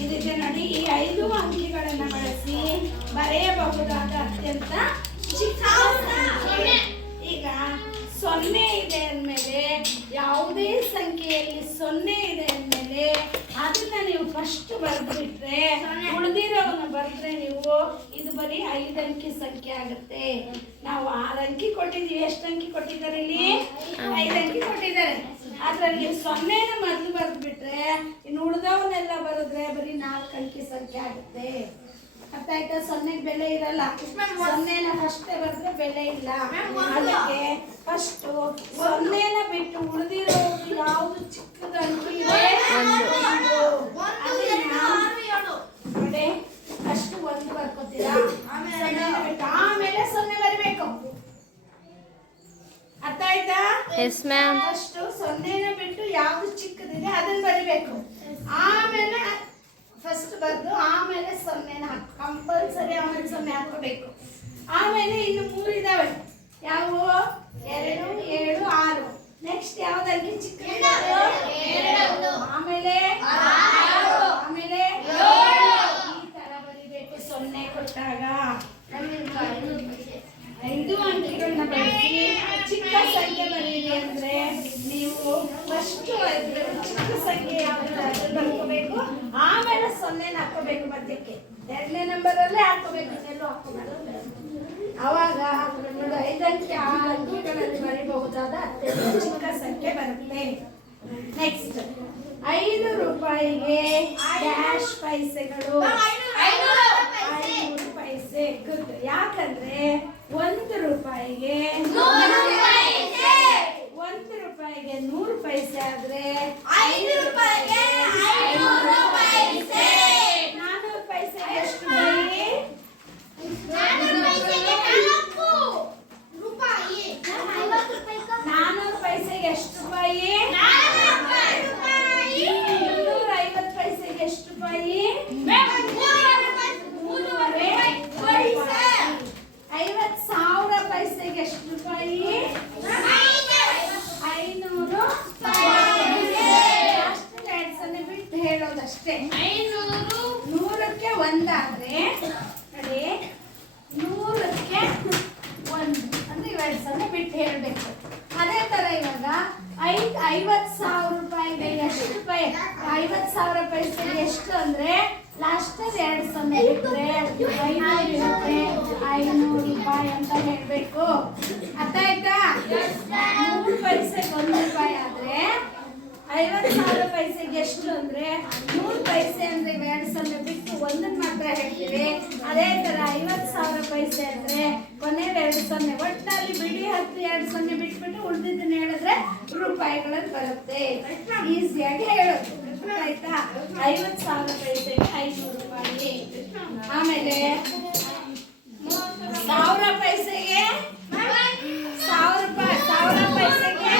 ಇದಿದೆ ನೋಡಿ. ಈ 5 ಅಂಕಿಗಳನ್ನ ಬಳಸಿ ಬರೆಯಬಹುದಾದ ಅತ್ಯಂತ ಚಿಕ್ಕ ಸಂಖ್ಯೆ. ಈಗ 0 ಇದೆ ಅಂದಮೇಲೆ, ಯಾವುದೇ ಸಂಖ್ಯೆಯಲ್ಲಿ 0 ಇದೆ ಅಂದಮೇಲೆ ಅದನ್ನ ನೀವು ಫಸ್ಟ್ ಬರೆದ್ಬಿಟ್ರೆ, ಉಳಿದಿರೋವನ್ನ ಬರೆದ್ರೆ ನೀವು ಇದು ಬರೀ 5 ಅಂಕಿ ಸಂಖ್ಯೆ ಆಗುತ್ತೆ. ನಾವು 6 ಅಂಕಿ ಕೊಟ್ಟಿದ್ದೀವಿ. ಎಷ್ಟು ಅಂಕಿ ಕೊಟ್ಟಿದ್ದಾರೆ ಇಲ್ಲಿ? 5 ಅಂಕಿ ಕೊಟ್ಟಿದ್ದಾರೆ. ಅದ್ರಲ್ಲಿ ನೀವು 0ನ ಮೊದಲು ಬರೆದ್ಬಿಟ್ರೆ ಇನ್ನು ಉಳಿದವನ್ನೆಲ್ಲ ಬರೆದ್ರೆ ಬರೀ 4 ಅಂಕಿ ಸಂಖ್ಯೆ ಆಗುತ್ತೆ. ಅರ್ಥ ಆಯ್ತಾ? 0ಗೆ ಬೆಲೆ ಇರಲ್ಲ. 0ನ ಫಸ್ಟ್ ಬರೆದ್ರೆ ಬೆಲೆ ಇಲ್ಲ. ಅದಕ್ಕೆ ಫಸ್ಟ್ 0ನ ಬಿಟ್ಟು ಉಳಿದಿರೋದು ಯಾವುದು ಚಿಕ್ಕದ ಅಂಕಿ ಇದೆ ನೋಡಿ, ಫಸ್ಟ್ 1 ಬರ್ಕೋತೀರಾ, ಆಮೇಲೆ 0 ಬರಿಬೇಕು. ಅರ್ಥ ಆಯ್ತಾ? Yes ma'am. ಫಸ್ಟ್ 0ನ ಬಿಟ್ಟು ಯಾವ್ದು ಚಿಕ್ಕದಿದೆ ಅದನ್ನ ಬರಿಬೇಕು. ಆಮೇಲೆ ಫಸ್ಟ್ ಬರೆದು ಆಮೇಲೆ 0ನ ಕಂಪಲ್ಸರಿ ಆಮೇಲೆ 0 ಹಾಕೋಬೇಕು. ಆಮೇಲೆ ಇನ್ನು 3 ಇದಾವೆ. ಯಾವುವು? 2, 7, 6. ನೆಕ್ಸ್ಟ್ ಯಾವ್ದಾಗಿ ಚಿಕ್ಕದಿದೆ? 2. ಆಮೇಲೆ 6. ಆಮೇಲೆ 7. ಈ ತರ ಬರಿಬೇಕು 0 ಕೊಟ್ಟಾಗ. 5 ಅಂಕಿಗಳನ್ನ ಬಳಸಿ ಚಿಕ್ಕ ಸಂಖ್ಯೆ ಬರೀರಿ ಅಂದ್ರೆ ನೀವು ಫಸ್ಟ್ ಚಿಕ್ಕ ಸಂಖ್ಯೆ ಯಾವ್ದು ಅದನ್ನ ಬರ್ಕೋಬೇಕು, ಆಮೇಲೆ 0ನ ಹಾಕೋಬೇಕು ಮಧ್ಯಕ್ಕೆ. 2ನೇ ನಂಬರ್ ಅಲ್ಲೇ ಹಾಕೋಬೇಕು, ಇನ್ನೆಲ್ಲೂ ಹಾಕೋಬೇಕು. ಅವಾಗ ನಿಮ್ಮದು 5 ಅಂಕೆಗಳಲ್ಲಿ ಬರೀಬಹುದಾದ ಅತ್ಯಂತ ಚಿಕ್ಕ ಸಂಖ್ಯೆ ಬರುತ್ತೆ. ನೆಕ್ಸ್ಟ್ 5 ರೂಪಾಯಿಗೆ ಡ್ಯಾಶ್ ಪೈಸೆಗಳು 5 ಪೈಸೆ. ಗುಡ್. ಯಾಕಂದ್ರೆ 1 ರೂಪಾಯಿಗೆ 1 ರೂಪಾಯಿಗೆ 100 ಪೈಸೆ ಆದ್ರೆ 5 ರೂಪಾಯಿಗೆ 500 ಪೈಸೆ. 400 ಪೈಸೆಗೆ ಎಷ್ಟು ರೂಪಾಯಿ? 400 ಪೈಸೆಗೆ ಎಷ್ಟು ರೂಪಾಯಿ? 250 ಪೈಸೆಗೆ ಎಷ್ಟು ರೂಪಾಯಿ? 50,000 ಪೈಸೆಗೆ ಎಷ್ಟು ರೂಪಾಯಿ? 500 ಅಷ್ಟು ಸೊನ್ನೆ ಬಿಟ್ಟು ಹೇಳೋದಷ್ಟೇ. 100ಕ್ಕೆ 1 ಆದ್ರೆ ನೋಡಿ 100ಕ್ಕೆ 1 ಅಂದ್ರೆ 2 ಸೊನ್ನೆ ಬಿಟ್ಟು ಹೇಳಬೇಕು. ಅದೇ ತರ ಇವಾಗ 50,000 ರೂಪಾಯಿಗೆ ಎಷ್ಟು ರೂಪಾಯಿ? 50,000 ಪೈಸೆಗೆ ಎಷ್ಟು ಅಂದ್ರೆ ಲಾಸ್ಟ್ 2 ಸೊನ್ನೆ ಬಿಟ್ಟರೆ 500 ಇರುತ್ತೆ. 500 ರೂಪಾಯಿ ಅಂತ ಹೇಳ್ಬೇಕು. ಅರ್ಥ ಆಯ್ತಾ? 100 ಪೈಸೆಗೆ 1 ರೂಪಾಯಿ ಆದ್ರೆ 50,000 ಪೈಸೆಗೆ ಎಷ್ಟು ಅಂದ್ರೆ 100 ಪೈಸೆ ಅಂದ್ರೆ 2 ಸೊನ್ನೆ ಬಿಟ್ಟು 1 ಮಾತ್ರ ಹೇಳ್ತೀವಿ. ಅದೇ ತರ 50,000 ಪೈಸೆ ಅಂದ್ರೆ ಕೊನೆ 2 ಸೊನ್ನೆ, ಒಟ್ಟಿನಲ್ಲಿ ಬಿಡಿ 10 2 ಸೊನ್ನೆ ಬಿಟ್ಬಿಟ್ಟು ಉಳಿದಿದ್ದನ್ನ ಹೇಳಿದ್ರೆ ರೂಪಾಯಿಗಳಲ್ಲಿ ಬರುತ್ತೆ. ಈಸಿಯಾಗಿ ಹೇಳೋದು. ಆಯ್ತಾ? 50,000 ಪೈಸೆಗೆ 500 ರೂಪಾಯಿ. ಆಮೇಲೆ 1000 ಪೈಸೆಗೆ 1000 ರೂಪಾಯಿ. 1000 ಪೈಸೆಗೆ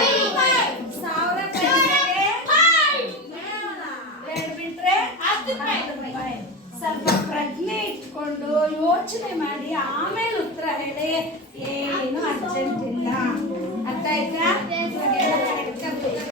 1000 ಪೈಸೆಗೆ 2 ಬಿಟ್ರೆ 10 ರೂಪಾಯಿ. ಸ್ವಲ್ಪ ಪ್ರಜ್ಞೆ ಇಟ್ಕೊಂಡು ಯೋಚನೆ ಮಾಡಿ ಆಮೇಲೆ ಉತ್ತರ ಹೇಳಿ. ಏನು ಅರ್ಜೆಂಟ್ ಇಲ್ಲ. ಅರ್ಥ ಆಯ್ತಾ?